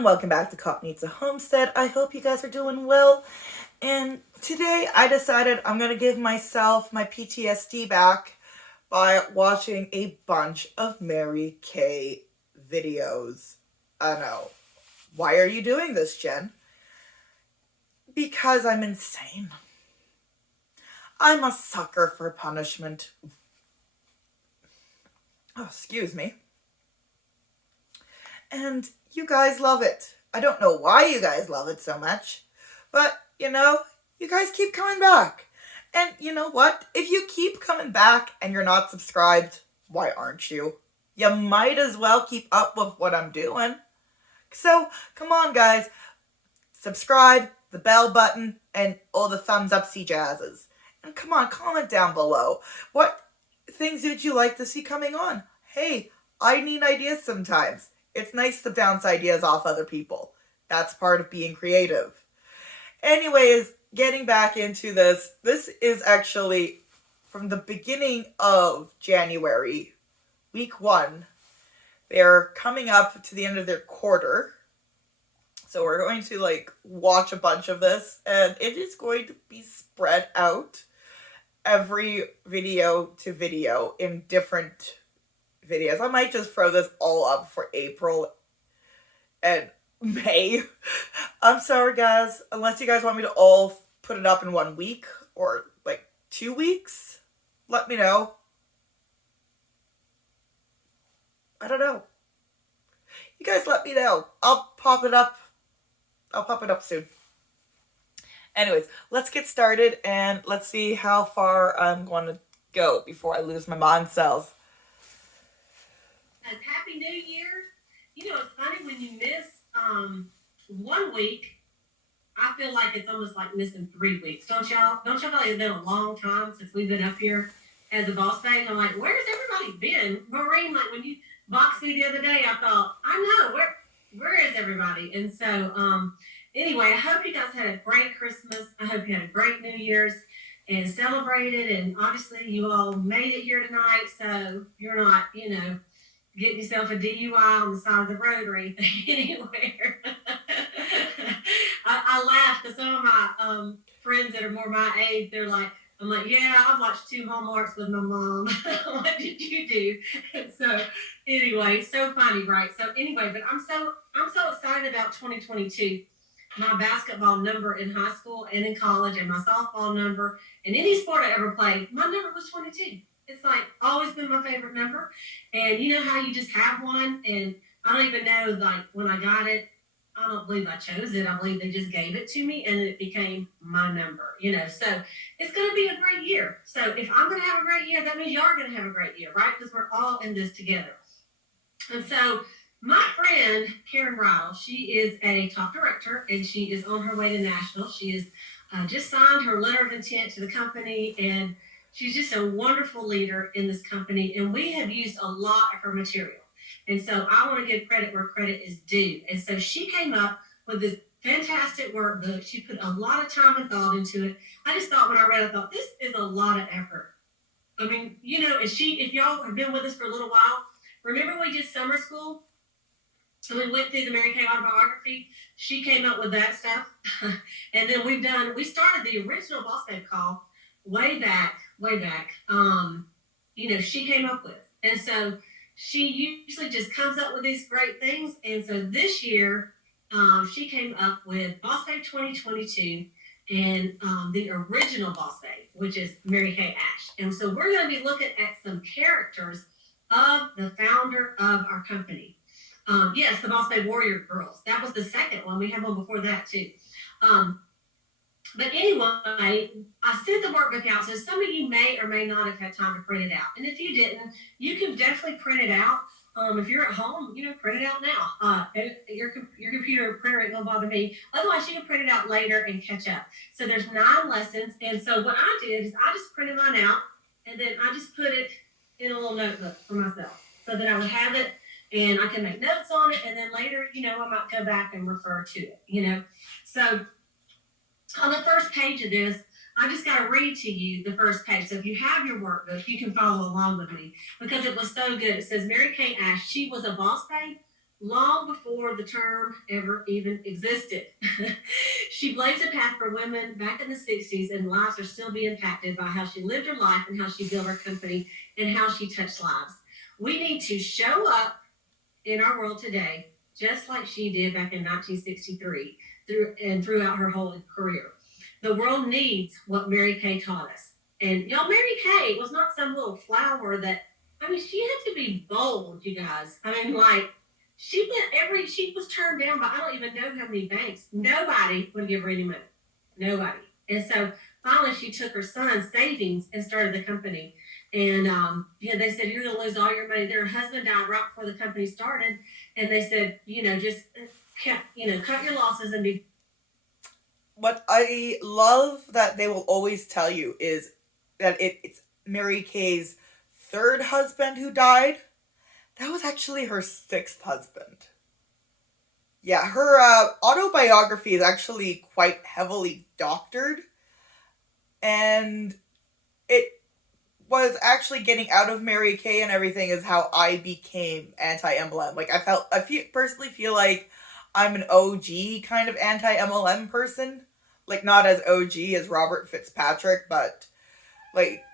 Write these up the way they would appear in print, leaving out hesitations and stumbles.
everyone, welcome back to Cat and Kitten Homestead. I hope you guys are doing well. And today I decided I'm going to give myself my PTSD back by watching a bunch of Mary Kay videos. I know. Why are you doing this, Jen? Because I'm insane. I'm a sucker for punishment. Oh, excuse me. And you guys love it. I don't know why you guys love it so much, but you guys keep coming back. And you know what? If you keep coming back and you're not subscribed, why aren't you? You might as well keep up with what I'm doing. So, come on guys, subscribe, the bell button, and all the thumbs up-sy jazzes. And come on, comment down below. What things would you like to see coming on? Hey, I need ideas sometimes. It's nice to bounce ideas off other people. That's part of being creative. Anyways, getting back into this. This is actually from the beginning of January, week 1. They're coming up to the end of their quarter. So we're going to watch a bunch of this, and it is going to be spread out every video to video in different videos. I might just throw this all up for April and May. I'm sorry guys, unless you guys want me to all put it up in 1 week or 2 weeks, let me know. I don't know. You guys let me know. I'll pop it up soon. Anyways, let's get started and let's see how far I'm going to go before I lose my mind cells. Happy New Year. It's funny when you miss 1 week, I feel like it's almost like missing 3 weeks. Don't y'all feel like it's been a long time since we've been up here as a boss babe? I'm like, where's everybody been? Maureen, when you boxed me the other day, I thought, I know, where is everybody? And so, anyway, I hope you guys had a great Christmas. I hope you had a great New Year's and celebrated. And obviously you all made it here tonight, so you're not, getting yourself a DUI on the side of the road or anything anywhere. I laugh because some of my friends that are more my age, I'm like, yeah, I watched 2 Hallmarks with my mom. What did you do? And so anyway, so funny, right? So anyway, but I'm so excited about 2022. My basketball number in high school and in college, and my softball number, and any sport I ever played, my number was 22. It's always been my favorite number. And you know how you just have one, and I don't even know, when I got it, I don't believe I chose it. I believe they just gave it to me and it became my number, So it's going to be a great year. So if I'm going to have a great year, that means you are going to have a great year, right? Because we're all in this together. And so my friend, Karen Ryle, she is a top director and she is on her way to national. She has just signed her letter of intent to the company, and she's just a wonderful leader in this company, and we have used a lot of her material. And so I want to give credit where credit is due. And so she came up with this fantastic workbook. She put a lot of time and thought into it. I just thought when I read it, I thought, this is a lot of effort. I mean, if y'all have been with us for a little while, remember we did summer school? So we went through the Mary Kay autobiography. She came up with that stuff. And then we started the original Boss Babe call way back. She came up with. And so she usually just comes up with these great things. And so this year, she came up with Boss Babe 2022 and the original Boss Babe, which is Mary Kay Ash. And so we're going to be looking at some characters of the founder of our company. Yes, the Boss Babe Warrior Girls. That was the second one. We have one before that too. But anyway, I sent the workbook out, so some of you may or may not have had time to print it out. And if you didn't, you can definitely print it out. If you're at home, print it out now. Your computer printer ain't gonna bother me. Otherwise, you can print it out later and catch up. So there's 9 lessons, and so what I did is I just printed mine out, and then I just put it in a little notebook for myself, so that I would have it, and I can make notes on it, and then later, I might go back and refer to it. So on the first page of this, I just got to read to you the first page. So if you have your workbook, you can follow along with me because it was so good. It says, Mary Kay Ash, she was a boss babe long before the term ever even existed. She blazed a path for women back in the 60s, and lives are still being impacted by how she lived her life and how she built her company and how she touched lives. We need to show up in our world today, just like she did back in 1963 throughout her whole career. The world needs what Mary Kay taught us. And y'all, Mary Kay was not some little flower that, I mean, she had to be bold, you guys. I mean, like, she was turned down by, I don't even know how many banks. Nobody would give her any money. Nobody. And so finally she took her son's savings and started the company. And they said, you're going to lose all your money. Their husband died right before the company started. And they said, just cut your losses and be. What I love that they will always tell you is that it's Mary Kay's third husband who died. That was actually her sixth husband. Yeah, her autobiography is actually quite heavily doctored. And it was actually getting out of Mary Kay and everything is how I became anti-MLM. Like, personally feel like I'm an OG kind of anti-MLM person. Like, not as OG as Robert Fitzpatrick, but, like,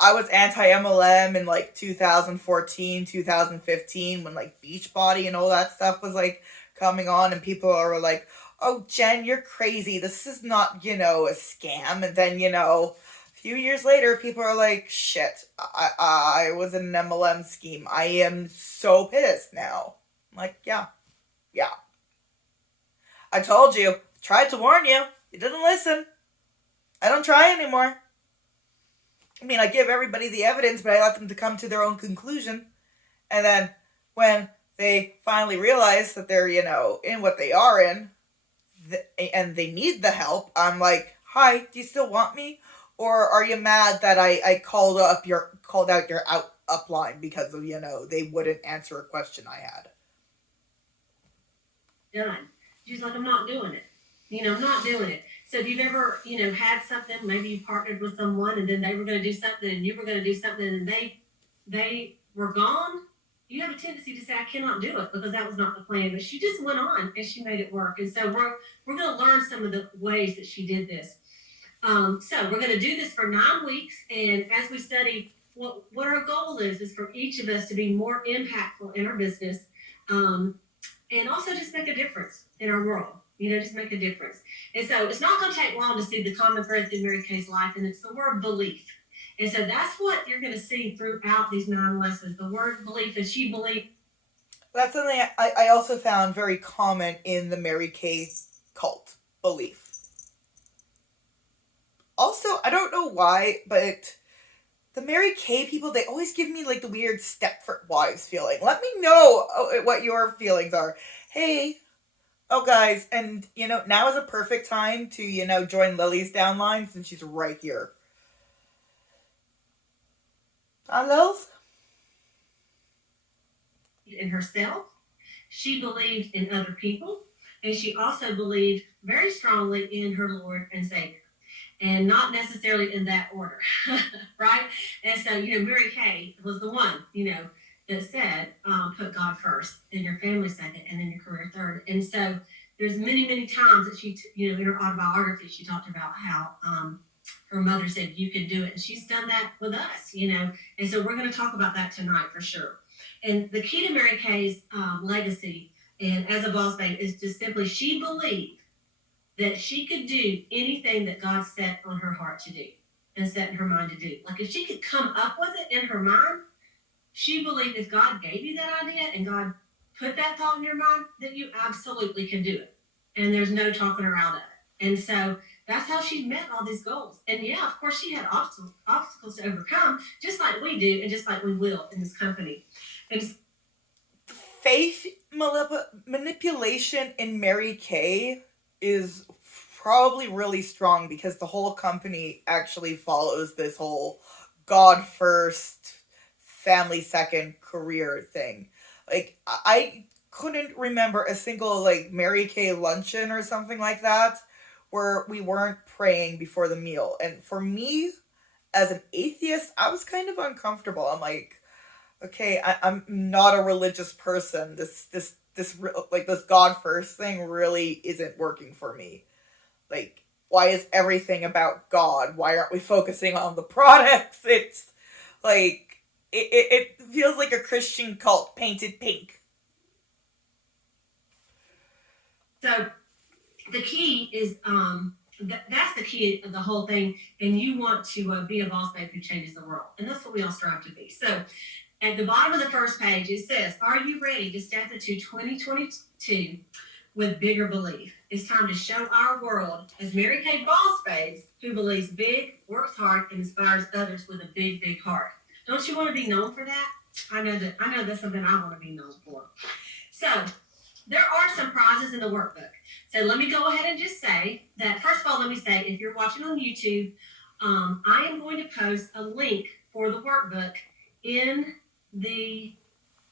I was anti-MLM in, like, 2014, 2015, when, like, Beachbody and all that stuff was, like, coming on, and people are like, oh, Jen, you're crazy. This is not, a scam. And then, a few years later, people are like, shit, I was in an MLM scheme. I am so pissed now. I'm like, yeah. I told you. Tried to warn you. You didn't listen. I don't try anymore. I mean, I give everybody the evidence, but I let them to come to their own conclusion. And then when they finally realize that they're, in what they are in, and they need the help, I'm like, hi, do you still want me? Or are you mad that I called out your upline because of, they wouldn't answer a question I had? Done. She's like, I'm not doing it. I'm not doing it. So if you've ever, had something, maybe you partnered with someone and then they were going to do something and you were going to do something and they were gone, you have a tendency to say, I cannot do it because that was not the plan. But she just went on and she made it work. And so we're going to learn some of the ways that she did this. So we're going to do this for 9 weeks. And as we study what our goal is for each of us to be more impactful in our business, and also just make a difference in our world. Just make a difference. And so it's not going to take long to see the common thread through Mary Kay's life, and it's the word belief. And so that's what you're going to see throughout these 9 lessons. The word belief, and she believed. That's something I also found very common in the Mary Kay cult, belief. Also, I don't know why, but the Mary Kay people, they always give me, like, the weird Stepford Wives feeling. Let me know what your feelings are. Hey, guys, and, now is a perfect time to, join Lily's downline since she's right here. Lils? In herself, she believed in other people, and she also believed very strongly in her Lord and Savior. And not necessarily in that order, right? And so, Mary Kay was the one, that said, put God first, then your family second, and then your career third. And so there's many, many times that she, in her autobiography, she talked about how her mother said, you can do it. And she's done that with us, And so we're going to talk about that tonight for sure. And the key to Mary Kay's legacy and as a boss babe is just simply she believed that she could do anything that God set on her heart to do and set in her mind to do. Like if she could come up with it in her mind, she believed if God gave you that idea and God put that thought in your mind, that you absolutely can do it. And there's no talking her out of it. And so that's how she met all these goals. And yeah, of course, she had obstacles to overcome, just like we do and just like we will in this company. And faith manipulation in Mary Kay is probably really strong because the whole company actually follows this whole God first, family second career thing. Like, I couldn't remember a single, like, Mary Kay luncheon or something like that where we weren't praying before the meal. And for me, as an atheist, I was kind of uncomfortable. I'm like, Okay, I'm not a religious person. This God first thing really isn't working for me. Like, why is everything about God? Why aren't we focusing on the products? It's like it feels like a Christian cult painted pink. So the key is that's the key of the whole thing, and you want to be a boss babe who changes the world, and that's what we all strive to be. So at the bottom of the first page it says, are you ready to step into 2022 with bigger belief? It's time to show our world as Mary Kay boss babes who believes big, works hard, and inspires others with a big, big heart. Don't you want to be known for that? I know that's something I want to be known for. So there are some prizes in the workbook. So let me go ahead and just say that, first of all, let me say, if you're watching on YouTube, I am going to post a link for the workbook in the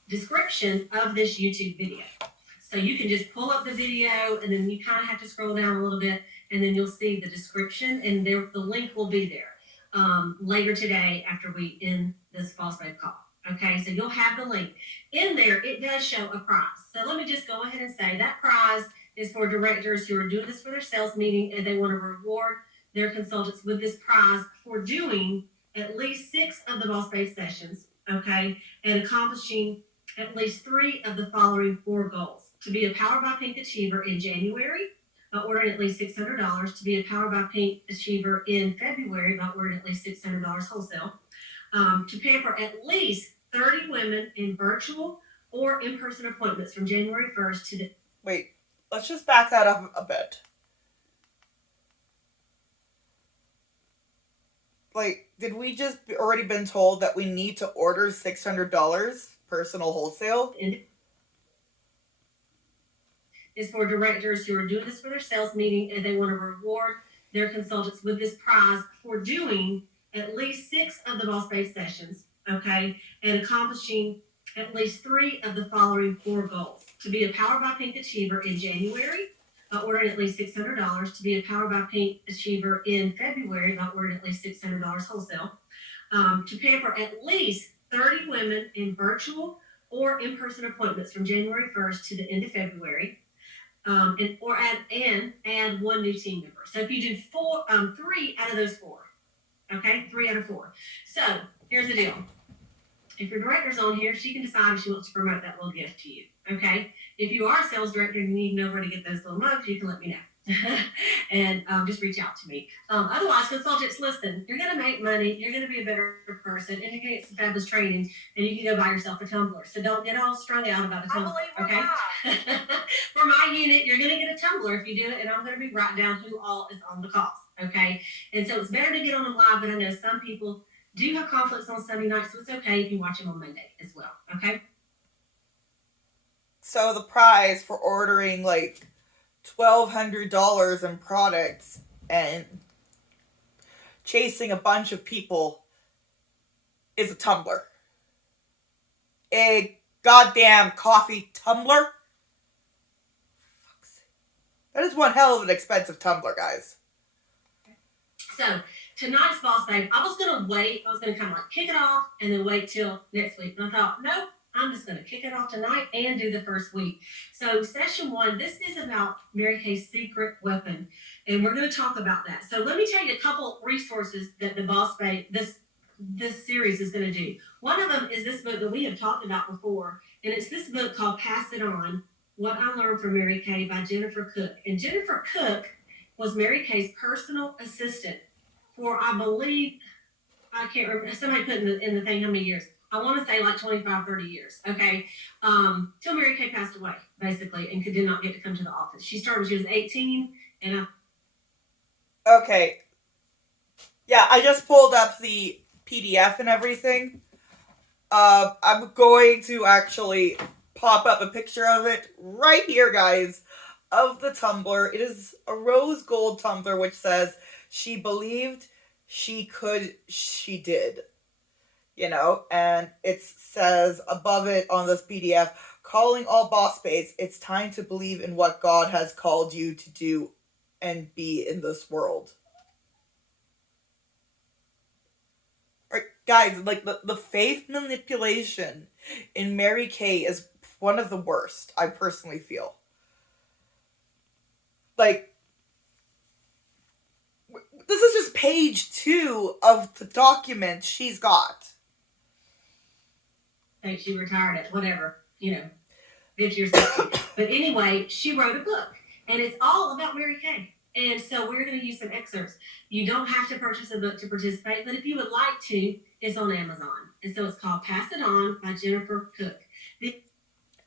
description of this YouTube video. So you can just pull up the video, and then you kind of have to scroll down a little bit, and then you'll see the description, and the link will be there later today after we end this Boss Babe call. Okay, so you'll have the link. In there, it does show a prize. So let me just go ahead and say that prize is for directors who are doing this for their sales meeting, and they want to reward their consultants with this prize for doing at least 6 of the Boss Babe sessions, okay, and accomplishing at least 3 of the following 4 goals. To be a Power by Pink achiever in January by ordering at least $600. To be a Power by Pink achiever in February by ordering at least $600 wholesale. To pamper at least 30 women in virtual or in-person appointments from January 1st to the... Wait, let's just back that up a bit. Like, did we just already been told that we need to order $600 personal wholesale? Is for directors who are doing this for their sales meeting, and they want to reward their consultants with this prize for doing at least 6 of the Boss Babe sessions, okay, and accomplishing at least 3 of the following 4 goals. To be a Power by Pink achiever in January by ordering at least $600. To be a Power by Pink achiever in February by ordering at least $600 wholesale. To pamper at least 30 women in virtual or in-person appointments from January 1st to the end of February. And add 1 new team member. So if you do 3 out of those 4, okay, 3 out of 4. So here's the deal. If your director's on here, she can decide if she wants to promote that little gift to you, okay? If you are a sales director and you need to know where to get those little mugs, you can let me know. And just reach out to me. Otherwise, consultants, listen, you're going to make money, you're going to be a better person, and you're going to get some fabulous training, and you can go buy yourself a tumbler. So don't get all strung out about a tumbler, okay? For my unit, you're going to get a tumbler if you do it, and I'm going to be writing down who all is on the calls, okay? And so it's better to get on them live, but I know some people do have conflicts on Sunday night, so it's okay if you watch them on Monday as well, okay? So the prize for ordering like $1,200 in products and chasing a bunch of people is a tumbler. A goddamn coffee tumbler? That is one hell of an expensive tumbler, guys. So tonight's Boss Babe, I was going to wait. I was going to kind of like kick it off and then wait till next week. And I thought, nope, I'm just going to kick it off tonight and do the first week. So session 1, this is about Mary Kay's secret weapon. And we're going to talk about that. So let me tell you a couple resources that the Boss Babe, this series is going to do. One of them is this book that we have talked about before. And it's this book called Pass It On, What I Learned from Mary Kay by Jennifer Cook. And Jennifer Cook was Mary Kay's personal assistant for, I believe, I can't remember, somebody put in the thing how many years. I want to say like 25, 30 years, okay? Till Mary Kay passed away, basically, and did not get to come to the office. She started when she was 18, and Okay. Yeah, I just pulled up the PDF and everything. I'm going to actually pop up a picture of it right here, guys, of the tumbler. It is a rose gold tumbler, which says, she believed she could, she did. You know, and it says above it on this PDF, calling all boss babes, it's time to believe in what God has called you to do and be in this world. Guys, like the faith manipulation in Mary Kay is one of the worst, I personally feel. Like, this is just page 2 of the document she's got. Like she retired at whatever, 50 or 60. But anyway, she wrote a book, and it's all about Mary Kay. And so we're going to use some excerpts. You don't have to purchase a book to participate, but if you would like to, it's on Amazon. And so it's called Pass It On by Jennifer Cook.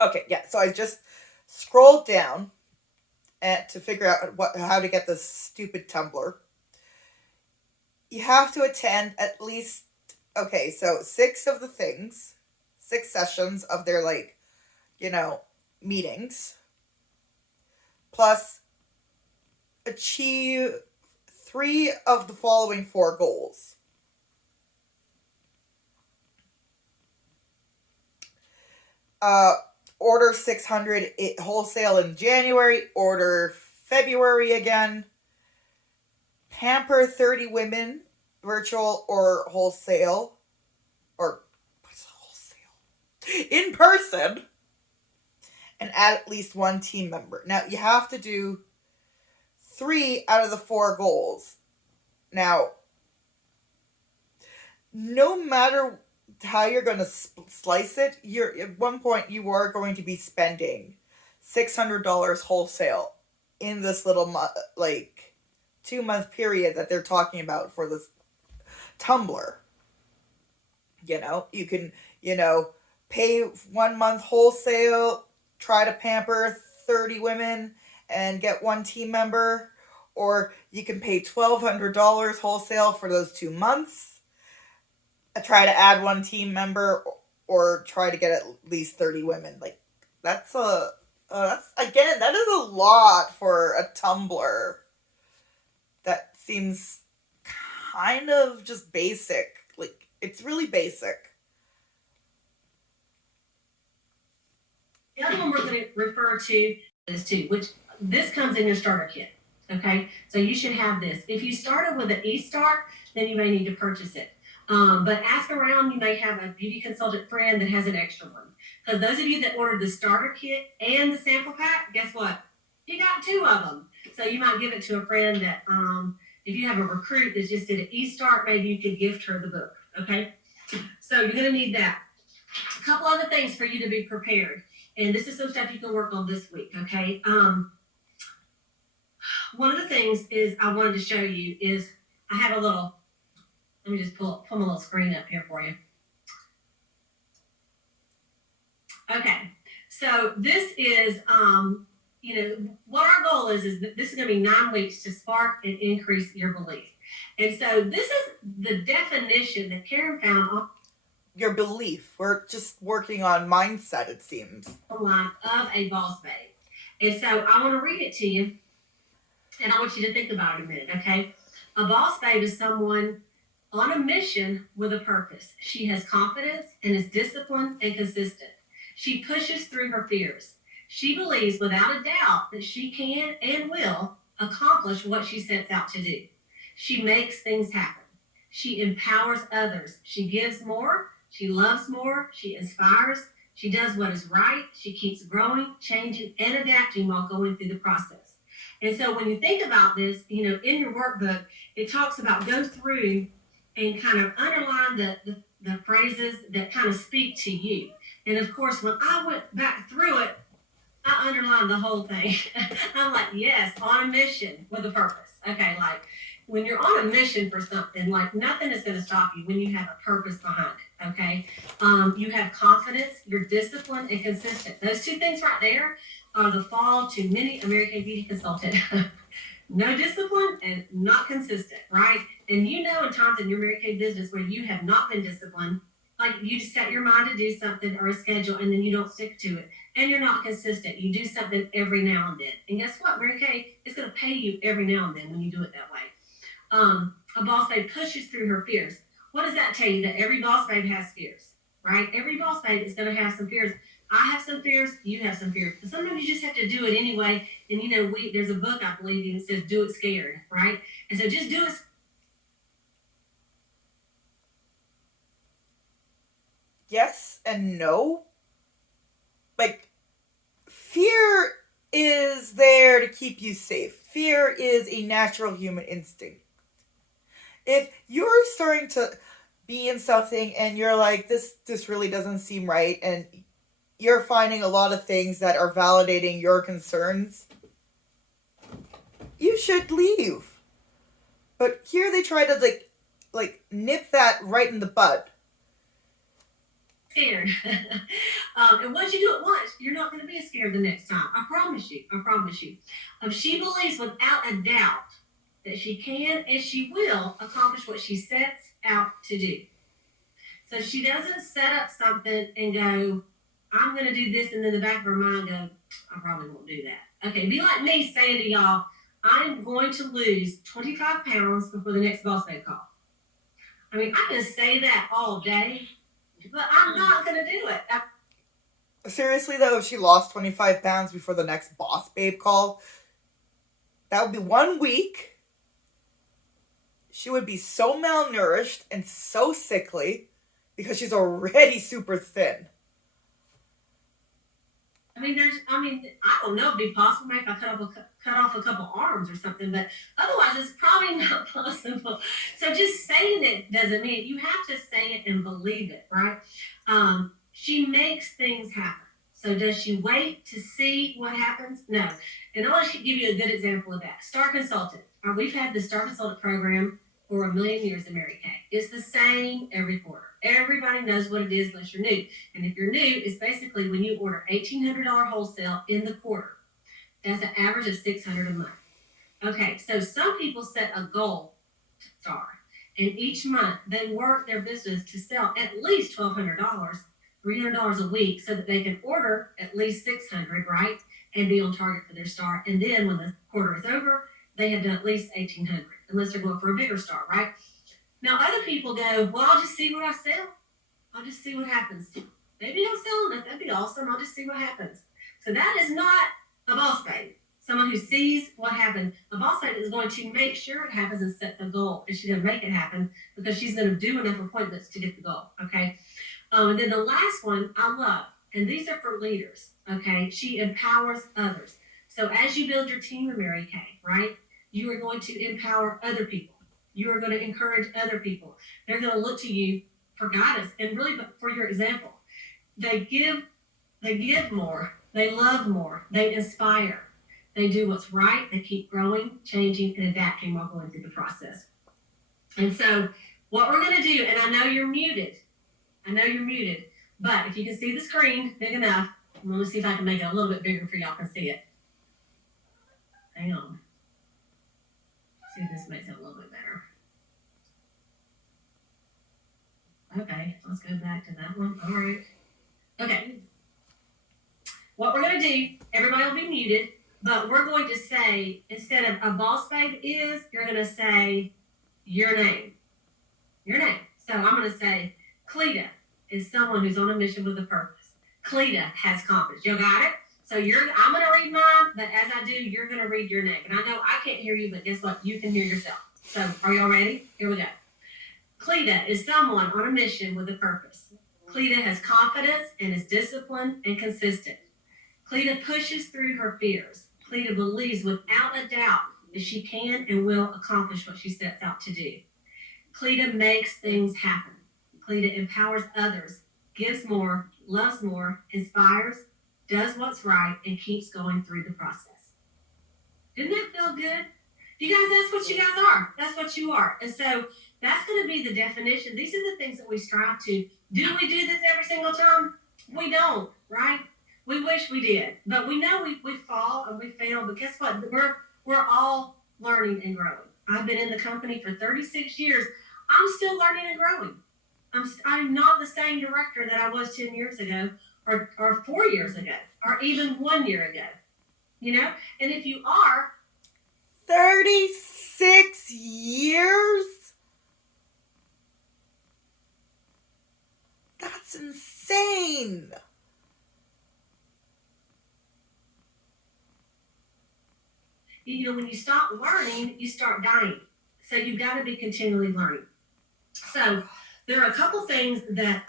Okay, yeah, so I just scrolled down to figure out how to get this stupid Tumblr. You have to attend at least, okay, so 6 of the things, 6 sessions of their, meetings, plus achieve 3 of the following 4 goals. Order 600 wholesale in January, order February again, pamper 30 women, virtual or wholesale, or what's wholesale? In person, and add at least 1 team member. Now, you have to do 3 out of the 4 goals. Now, no matter how you're going to slice it, at one point you are going to be spending $600 wholesale in this little 2-month period that they're talking about for this Tumblr. You can, pay 1 month wholesale, try to pamper 30 women and get 1 team member, or you can pay $1,200 wholesale for those 2 months, try to add 1 team member, or try to get at least 30 women. That is a lot for a Tumblr. That seems kind of just basic. It's really basic. The other one we're going to refer to is which this comes in your starter kit. Okay, so you should have this. If you started with an eStart, then you may need to purchase it. But ask around. You may have a beauty consultant friend that has an extra one. Because those of you that ordered the starter kit and the sample pack, guess what? You got 2 of them. So you might give it to a friend that, if you have a recruit that just did an eStart, maybe you could gift her the book. Okay, so you're going to need that. A couple other things for you to be prepared. And this is some stuff you can work on this week, okay? One of the things is I wanted to show you is I have a little, let me just pull my little screen up here for you. Okay, so this is, what our goal is that this is going to be 9 weeks to spark and increase your belief. And so this is the definition that Karen found on your belief. We're just working on mindset, it seems. Online of a boss babe. And so I want to read it to you, and I want you to think about it a minute, okay? A boss babe is someone on a mission with a purpose. She has confidence and is disciplined and consistent. She pushes through her fears. She believes without a doubt that she can and will accomplish what she sets out to do. She makes things happen. She empowers others. She gives more. She loves more. She inspires. She does what is right. She keeps growing, changing, and adapting while going through the process. And so when you think about this, in your workbook, it talks about go through and kind of underline the phrases that kind of speak to you. And of course, when I went back through it, I underlined the whole thing. I'm like, yes, on a mission with a purpose. Okay, when you're on a mission for something, nothing is going to stop you when you have a purpose behind it, okay? You have confidence, you're disciplined and consistent. Those 2 things right there are the fall to many American beauty consultants. No discipline and not consistent, right? And in times in your Mary Kay business where you have not been disciplined, you set your mind to do something or a schedule and then you don't stick to it. And you're not consistent. You do something every now and then. And guess what? Mary Kay is going to pay you every now and then when you do it that way. A boss babe pushes through her fears. What does that tell you? That every boss babe has fears, right? Every boss babe is going to have some fears. I have some fears. You have some fears. But sometimes you just have to do it anyway. And there's a book I believe in that says "Do It Scared," right? And so just do it. yes and no. Like, fear is there to keep you safe. Fear is a natural human instinct. If you're starting to be in something and you're like, this really doesn't seem right, and you're finding a lot of things that are validating your concerns, you should leave. But here they try to nip that right in the bud. Scared. And once you do it once, you're not going to be scared the next time. I promise you. I promise you. She believes without a doubt that she can and she will accomplish what she sets out to do. So she doesn't set up something and go, I'm going to do this, and then the back of her mind go, I probably won't do that. Okay, be like me saying to y'all, I'm going to lose 25 pounds before the next boss babe call. I mean, I can say that all day, but I'm not going to do it. Seriously, though, if she lost 25 pounds before the next boss babe call, that would be 1 week. She would be so malnourished and so sickly because she's already super thin. I mean, I don't know, it'd be possible maybe if I cut off a couple arms or something, but otherwise it's probably not possible. So just saying it doesn't mean, you have to say it and believe it, right? She makes things happen. So does she wait to see what happens? No. And I should give you a good example of that. Star Consultant. We've had the Star Consultant program for 1,000,000 years in Mary Kay. It's the same every quarter. Everybody knows what it is unless you're new. And if you're new, it's basically when you order $1,800 wholesale in the quarter. That's an average of $600 a month. Okay, so some people set a goal to Star. And each month they work their business to sell at least $1,200, $300 a week so that they can order at least $600, right? And be on target for their Star. And then when the quarter is over, they have done at least $1,800, unless they're going for a bigger Star, right? Now, other people go, well, I'll just see what I sell. I'll just see what happens. Maybe I'll sell enough. That'd be awesome. I'll just see what happens. So that is not a boss babe. Someone who sees what happens. A boss babe is going to make sure it happens and set the goal. And she's going to make it happen because she's going to do enough appointments to get the goal, okay? And then the last one I love, and these are for leaders, okay? She empowers others. So as you build your team in Mary Kay, right, you are going to empower other people. You are going to encourage other people. They're going to look to you for guidance and really for your example. They give more. They love more. They inspire. They do what's right. They keep growing, changing, and adapting while going through the process. And so what we're going to do, and I know you're muted, but if you can see the screen big enough, I'm going to see if I can make it a little bit bigger for y'all can see it. Hang on. See if this makes it a little bit better. Okay, let's go back to that one. All right. Okay. What we're going to do, everybody will be muted, but we're going to say, instead of a boss babe is, you're going to say your name. Your name. So I'm going to say, Cleta is someone who's on a mission with a purpose. Cleta has confidence. You got it? So I'm going to read mine, but as I do, you're going to read your name. And I know I can't hear you, but guess what? You can hear yourself. So are y'all ready? Here we go. Cleta is someone on a mission with a purpose. Cleta has confidence and is disciplined and consistent. Cleta pushes through her fears. Cleta believes without a doubt that she can and will accomplish what she sets out to do. Cleta makes things happen. Cleta empowers others, gives more, loves more, inspires, does what's right, and keeps going through the process. Didn't that feel good? You guys, that's what you guys are. That's what you are. And so that's going to be the definition. These are the things that we strive to. Do we do this every single time? We don't, right? We wish we did. But we know we fall and we fail. But guess what? We're all learning and growing. I've been in the company for 36 years. I'm still learning and growing. I'm not the same director that I was 10 years ago or 4 years ago or even 1 year ago. You know? And if you are 36 years? That's insane. You know, when you stop learning, you start dying. So you've got to be continually learning. So there are a couple things that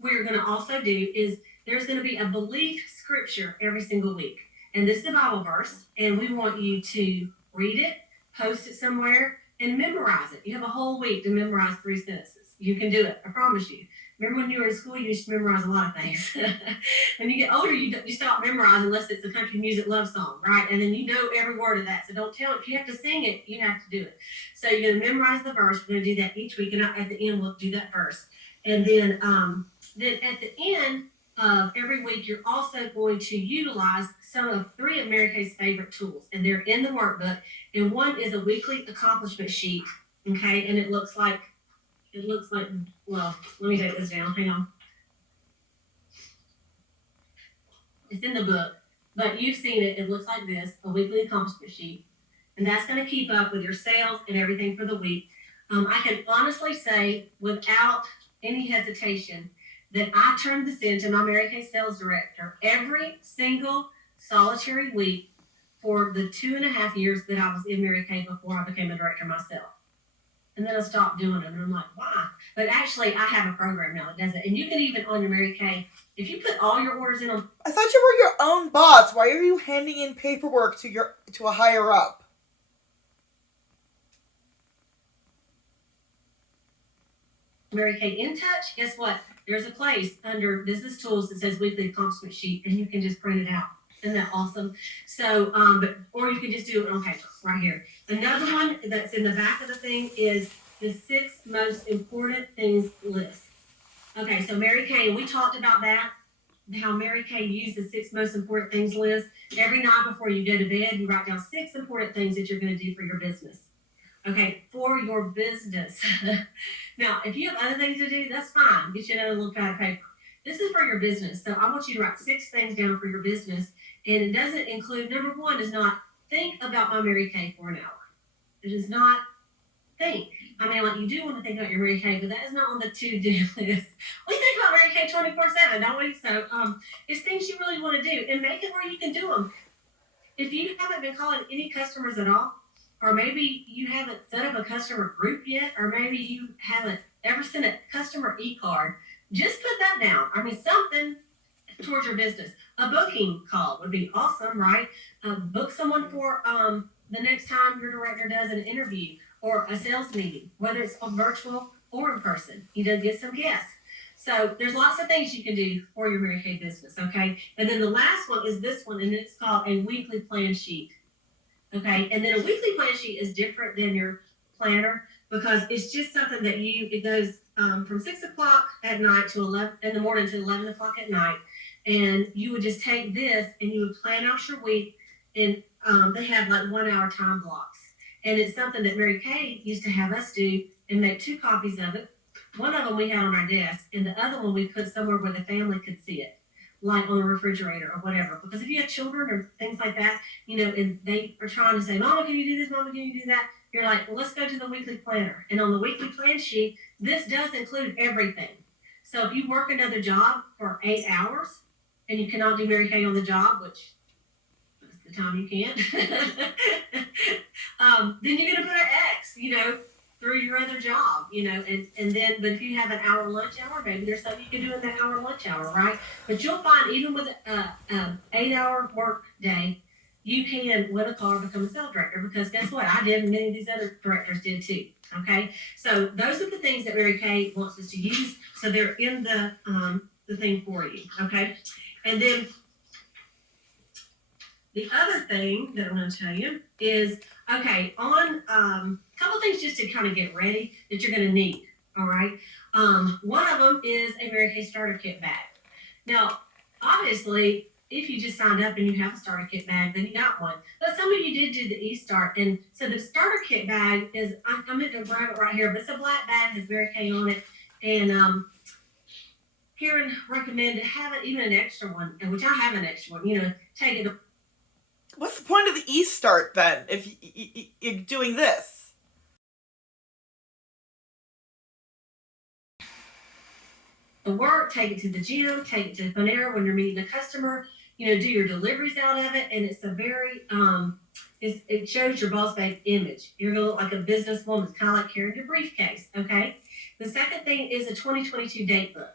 we're going to also do is there's going to be a belief scripture every single week. And this is a Bible verse, and we want you to read it, post it somewhere, and memorize it. You have a whole week to memorize 3 sentences. You can do it, I promise you. Remember when you were in school, you used to memorize a lot of things. When you get older, you stop memorizing unless it's a country music love song, right? And then you know every word of that. So don't tell it. If you have to sing it, you have to do it. So you're going to memorize the verse. We're going to do that each week. And at the end, we'll do that verse. And then at the end of every week, you're also going to utilize some of 3 of Mary Kay's favorite tools. And they're in the workbook. And one is a weekly accomplishment sheet. Okay. And it looks like, well, let me take this down. Hang on. It's in the book, but you've seen it. It looks like this, a weekly accomplishment sheet. And that's going to keep up with your sales and everything for the week. I can honestly say without any hesitation that I turned this into my Mary Kay sales director every single solitary week for the 2.5 years that I was in Mary Kay before I became a director myself. And then I stopped doing it, and I'm like, why? But actually, I have a program now that does it. And you can even, on your Mary Kay, if you put all your orders in them. I thought you were your own boss. Why are you handing in paperwork to a higher up? Mary Kay in touch, guess what? There's a place under business tools that says weekly accomplishment sheet, and you can just print it out. Isn't that awesome? So, or you can just do it on paper right here. Another one that's in the back of the thing is the 6 most important things list. Okay, so Mary Kay, we talked about that, how Mary Kay used the 6 most important things list. Every night before you go to bed, you write down 6 important things that you're going to do for your business. Okay, for your business. Now, if you have other things to do, that's fine. Get you another little pad of paper. This is for your business. So I want you to write 6 things down for your business. And it doesn't include, number 1 is not think about my Mary Kay for an hour. It is not think. I mean, like you do want to think about your Mary Kay, but that is not on the to-do list. We think about Mary Kay 24/7, don't we? So it's things you really want to do, and make it where you can do them. If you haven't been calling any customers at all, or maybe you haven't set up a customer group yet, or maybe you haven't ever sent a customer e-card, just put that down. I mean, something towards your business. A booking call would be awesome, right? Book someone for the next time your director does an interview or a sales meeting, whether it's on virtual or in person. You do get some guests. So there's lots of things you can do for your Mary Kay business, okay? And then the last one is this one, and it's called a weekly plan sheet, okay? And then a weekly plan sheet is different than your planner because it's just something that it goes from 6 o'clock at night to 11 in the morning to 11 o'clock at night. And you would just take this and you would plan out your week, and they have like 1 hour time blocks. And it's something that Mary Kay used to have us do and make 2 copies of it. One of them we had on our desk, and the other one we put somewhere where the family could see it, like on the refrigerator or whatever. Because if you have children or things like that, and they are trying to say, Mama, can you do this? Mama, can you do that? You're like, well, let's go to the weekly planner. And on the weekly plan sheet, this does include everything. So if you work another job for 8 hours and you cannot do Mary Kay on the job, which that's the time you can't, then you're going to put an X, through your other job, and then, but if you have an hour lunch hour, maybe there's something you can do in that hour lunch hour, right? But you'll find even with an 8-hour work day, you can win a car, become a sales director, because guess what? I did, and many of these other directors did too, okay? So those are the things that Mary Kay wants us to use, so they're in the thing for you, okay? And then the other thing that I'm going to tell you is, okay, on a couple things just to kind of get ready that you're going to need, all right? One of them is a Mary Kay starter kit bag. Now, obviously, if you just signed up and you have a starter kit bag, then you got one. But some of you did do the e-start, and so the starter kit bag is, I meant to grab it right here, but it's a black bag, has Mary Kay on it, and Karen recommended having even an extra one, which I have an extra one, take it. What's the point of the e-start then, if you're doing this? The work, take it to the gym, take it to Panera when you're meeting a customer, do your deliveries out of it, and it's a very, it shows your boss babe image. You're going to look like a businesswoman. It's kind of like carrying your briefcase, okay? The second thing is a 2022 date book.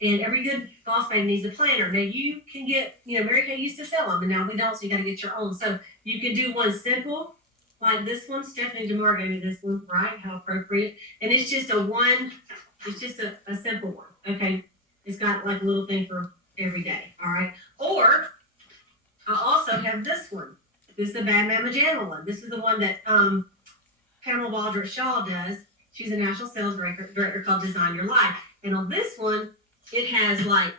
And every good boss baby needs a planner. Now you can get, Mary Kay used to sell them, and now we don't, so you got to get your own. So you can do one simple, like this one. Stephanie DeMar gave me this one, right? How appropriate. And it's just a simple one, okay? It's got like a little thing for every day, all right? Or I also have this one. This is the Bad Mama Jamma one. This is the one that Pamela Waldrop Shaw does. She's a national sales director called Design Your Life. And on this one, it has like,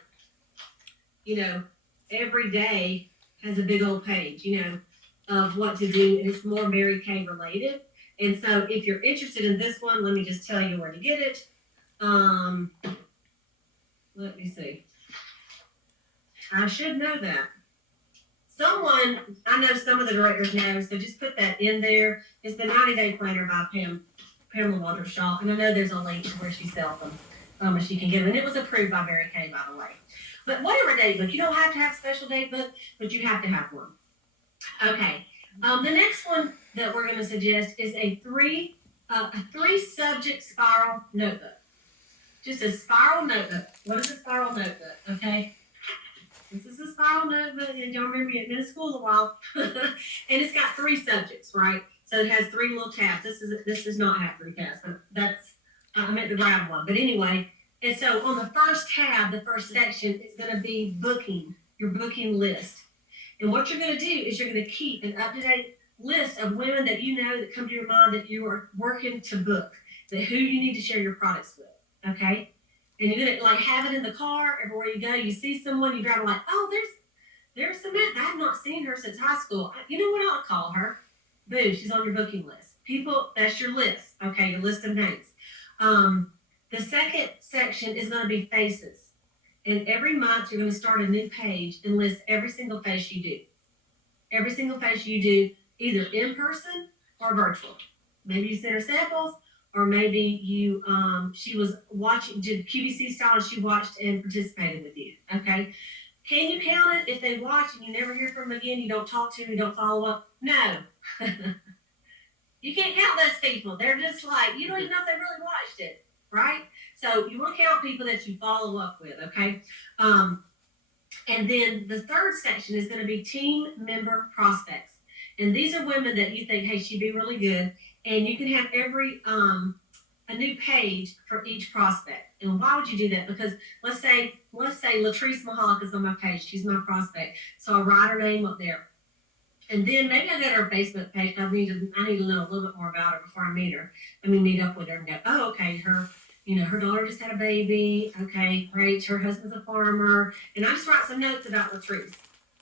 every day has a big old page, of what to do. And it's more Mary Kay related. And so if you're interested in this one, let me just tell you where to get it. Let me see. I should know that. I know some of the directors know, so just put that in there. It's the 90-Day Planner by Pamela Waldrop Shaw, and I know there's a link to where she sells them, and she can get them. And it was approved by Mary Kay, by the way. But whatever date book, you don't have to have a special date book, but you have to have one. Okay. The next one that we're going to suggest is a three subject spiral notebook. Just a spiral notebook. What is a spiral notebook? Okay. This is a spiral notebook, and y'all remember you've been in school a while. And it's got 3 subjects, right? So it has 3 little tabs. This does not have 3 tabs, but that's I meant to grab one. But anyway, and so on the first tab, the first section is going to be booking, your booking list. And what you're going to do is you're going to keep an up-to-date list of women that you know that come to your mind that you are working to book, that who you need to share your products with, okay? And you're gonna like have it in the car everywhere you go. You see someone, you drive like, oh, there's Samantha. I have not seen her since high school. You know what I'll call her? Boo, she's on your booking list. People, that's your list. Okay, your list of names. The second section is going to be faces. And every month you're going to start a new page and list every single face you do. Every single face you do, either in person or virtual. Maybe you sent her samples. Or maybe you, she was watching, did QVC style, and she watched and participated with you, okay? Can you count it if they watch and you never hear from them again, you don't talk to them, you don't follow up? No. You can't count those people. They're just like, you don't even know if they really watched it, right? So you want to count people that you follow up with, okay? And then the third section is going to be team member prospects. And these are women that you think, hey, she'd be really good. And you can have every a new page for each prospect. And why would you do that? Because let's say Latrice Mahalik is on my page. She's my prospect. So I write her name up there. And then maybe I go to her Facebook page. I need to know a little bit more about her before I meet up with her and go, oh, okay, her daughter just had a baby. Okay, great. Her husband's a farmer. And I just write some notes about Latrice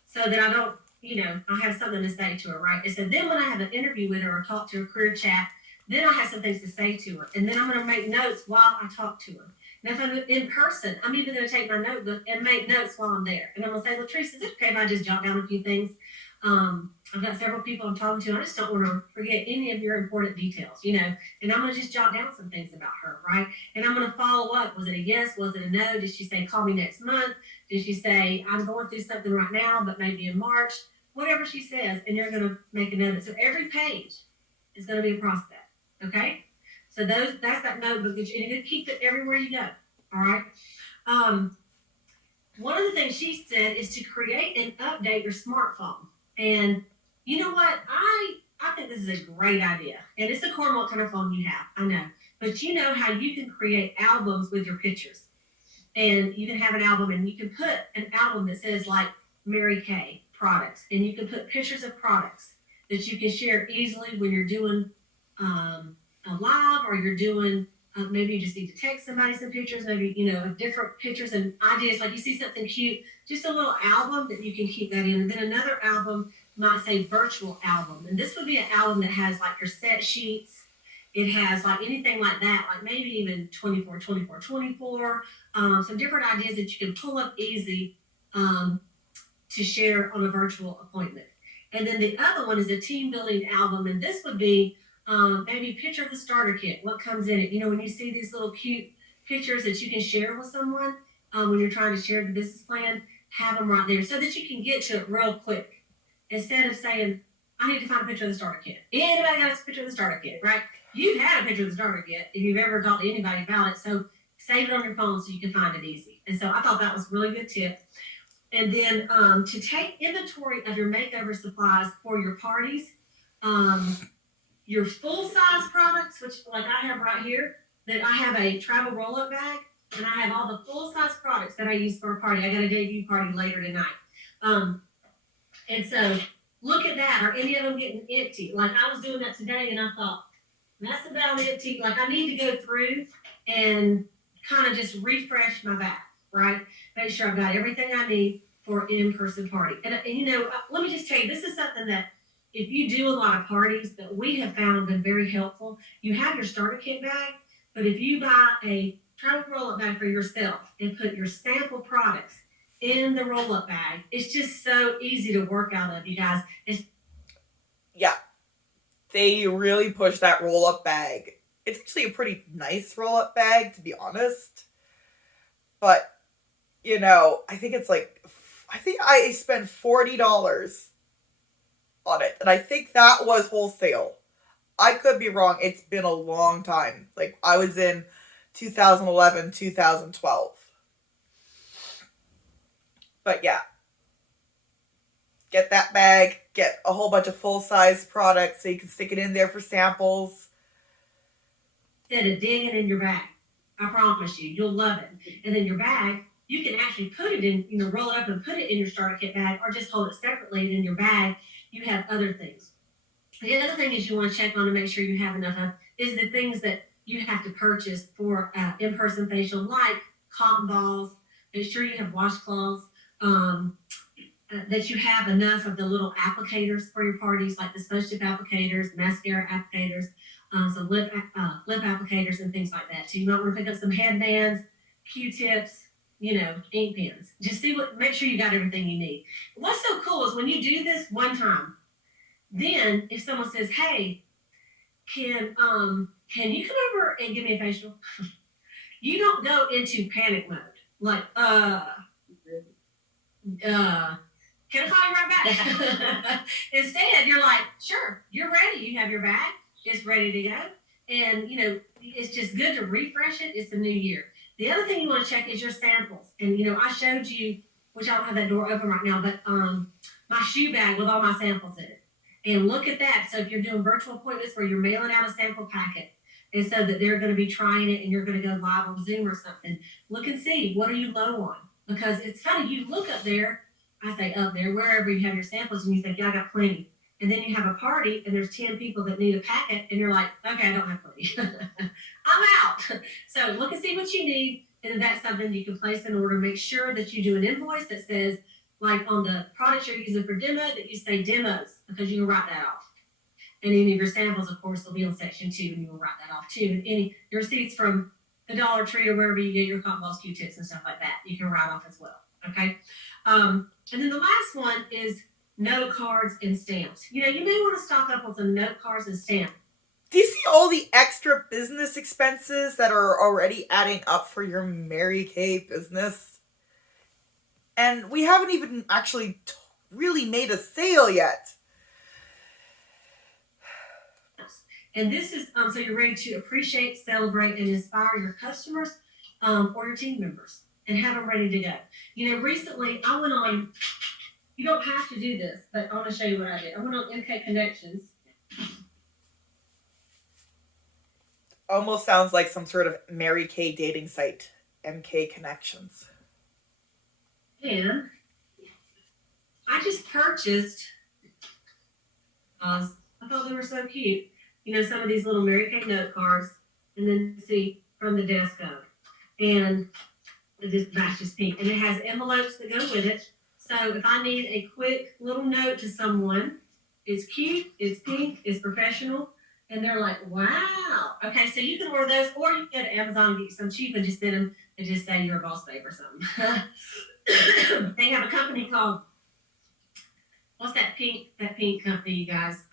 so that I don't, I have something to say to her, right? And so then when I have an interview with her or talk to her, career chat, then I have some things to say to her. And then I'm going to make notes while I talk to her. And if I'm in person, I'm even going to take my notebook and make notes while I'm there. And I'm going to say, Latrice, is it okay if I just jot down a few things? I've got several people I'm talking to, and I just don't want to forget any of your important details, and I'm going to just jot down some things about her, right? And I'm going to follow up. Was it a yes? Was it a no? Did she say, call me next month? Did she say, I'm going through something right now, but maybe in March? Whatever she says, and you're going to make a note. So every page is going to be a prospect, okay? So that's that notebook, and you're going to keep it everywhere you go, all right? One of the things she said is to create and update your smartphone. And you know what? I think this is a great idea. And it's according to what kind of phone you have, I know. But you know how you can create albums with your pictures. And you can have an album, and you can put an album that says like Mary Kay products. And you can put pictures of products that you can share easily when you're doing a live, or you're doing, maybe you just need to text somebody some pictures, maybe, different pictures and ideas. Like you see something cute, just a little album that you can keep that in. And then another album might say virtual album. And this would be an album that has like your set sheets. It has like anything like that, like maybe even 24, 24, 24. Some different ideas that you can pull up easy to share on a virtual appointment. And then the other one is a team building album. And this would be maybe a picture of the starter kit, what comes in it. When you see these little cute pictures that you can share with someone when you're trying to share the business plan, have them right there so that you can get to it real quick. Instead of saying, I need to find a picture of the starter kit. Anybody got a picture of the starter kit, right? You've had a picture of the starter kit if you've ever talked to anybody about it. So Save it on your phone so you can find it easy. And so I thought that was a really good tip. And then to take inventory of your makeover supplies for your parties, your full-size products, which like I have right here, that I have a travel roll-up bag, and I have all the full-size products that I use for a party. I got a debut party later tonight. And so look at that. Are any of them getting empty? Like I was doing that today, and I thought, that's about empty. Like I need to go through and kind of just refresh my bag, right? Make sure I've got everything I need for an in-person party. And you know, let me just tell you, this is something that if you do a lot of parties that we have found been very helpful. You have your starter kit bag, but if you buy a travel roll-up bag for yourself and put your sample products in the roll-up bag, it's just so easy to work out of, you guys. Yeah. They really push that roll-up bag. It's actually a pretty nice roll-up bag, to be honest. But, you know, I think I spent $40 on it. And I think that was wholesale. I could be wrong. It's been a long time. Like, I was in 2011, 2012. But yeah. Get that bag. Get a whole bunch of full-size products so you can stick it in there for samples. Instead of digging in your bag. I promise you, you'll love it. And then your bag, you can actually put it in, you know, roll it up and put it in your starter kit bag, or just hold it separately. And in your bag, you have other things. The other thing is you want to check on to make sure you have enough of is the things that you have to purchase for in-person facial, like cotton balls. Make sure you have washcloths. That you have enough of the little applicators for your parties, like the sponge tip applicators, mascara applicators, some lip applicators, and things like that. So you might want to pick up some headbands, Q-tips, you know, ink pens. Just make sure you got everything you need. What's so cool is when you do this one time, then if someone says, "Hey, can you come over and give me a facial?" You don't go into panic mode, like can I call you right back? Instead, you're like, sure, you're ready. You have your bag. It's ready to go. And, you know, it's just good to refresh it. It's the new year. The other thing you want to check is your samples. And, you know, I showed you, which I don't have that door open right now, but my shoe bag with all my samples in it. And look at that. So if you're doing virtual appointments where you're mailing out a sample packet, and so that they're going to be trying it and you're going to go live on Zoom or something, look and see, what are you low on? Because it's funny, you look up there, I say up there, wherever you have your samples, and you think, yeah, I got plenty. And then you have a party, and there's 10 people that need a packet, and you're like, okay, I don't have plenty. I'm out. So look and see what you need, and that's something you can place in order. Make sure that you do an invoice that says, like on the products you're using for demo, that you say demos, because you can write that off. And any of your samples, of course, will be on section 2, and you will write that off too. And any your receipts from the Dollar Tree or wherever you get your cotton balls, Q-tips, and stuff like that, you can write off as well. Okay. And then the last one is note cards and stamps. You know, you may want to stock up on some note cards and stamps. Do you see all the extra business expenses that are already adding up for your Mary Kay business? And we haven't even actually really made a sale yet. And this is so you're ready to appreciate, celebrate, and inspire your customers or your team members and have them ready to go. You know, recently I went on, you don't have to do this, but I want to show you what I did. I went on MK Connections. Almost sounds like some sort of Mary Kay dating site. MK Connections. And I just purchased, I thought they were so cute. You know, some of these little Mary Kay note cards, and then see from the desk up. And this batch is pink. And it has envelopes that go with it. So if I need a quick little note to someone, it's cute, it's pink, it's professional, and they're like, wow. Okay, so you can order those, or you can go to Amazon and get some cheap and just send them and just say you're a boss babe or something. They have a company called, what's that pink company, you guys?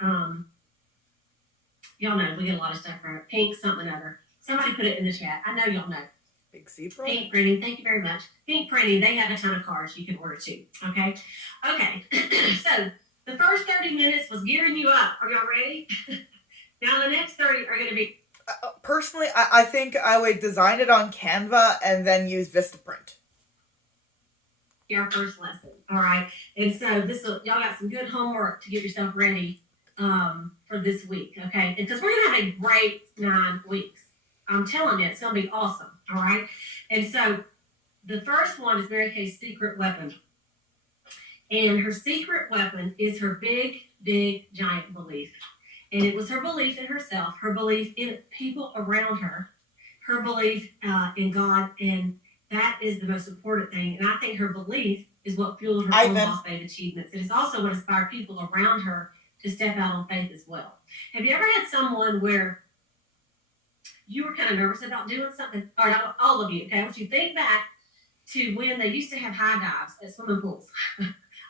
Y'all know, we get a lot of stuff from it. Pink something or other. Somebody put it in the chat. I know y'all know. Big Zebra? Pink Printing. Thank you very much. Pink Printing. They have a ton of cards you can order too. Okay? Okay. So, the first 30 minutes was gearing you up. Are y'all ready? Now, the next 30 are going to be... Personally, I think I would design it on Canva and then use Vistaprint. Your first lesson, all right? And so y'all got some good homework to get yourself ready for this week, okay? Because we're gonna have a great 9 weeks. I'm telling you, it's gonna be awesome, all right? And so the first one is Mary Kay's secret weapon. And her secret weapon is her big, big, giant belief. And it was her belief in herself, her belief in people around her, her belief in God, and that is the most important thing. And I think her belief is what fueled her own Boss Babe achievements. It is also what inspired people around her to step out on faith as well. Have you ever had someone where you were kind of nervous about doing something? Or not all of you, okay? I want you to think back to when they used to have high dives at swimming pools.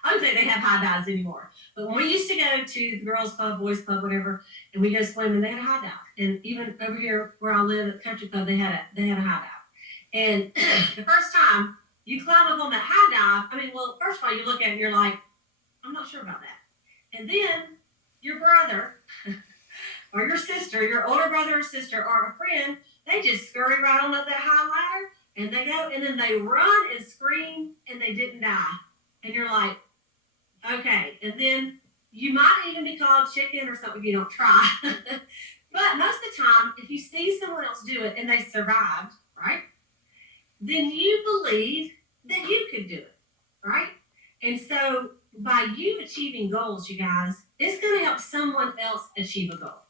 I don't think they have high dives anymore. But when we used to go to the girls' club, boys' club, whatever, and we go swimming, they had a high dive. And even over here where I live at the country club, they had a high dive. And the first time you climb up on that high dive, I mean, well, first of all, you look at it and you're like, I'm not sure about that. And then your brother or your sister, your older brother or sister or a friend, they just scurry right on up that high ladder and they go and then they run and scream and they didn't die. And you're like, okay. And then you might even be called chicken or something if you don't try. But most of the time, if you see someone else do it and they survived, right? Then you believe that you could do it, right? And so by you achieving goals, you guys, it's going to help someone else achieve a goal.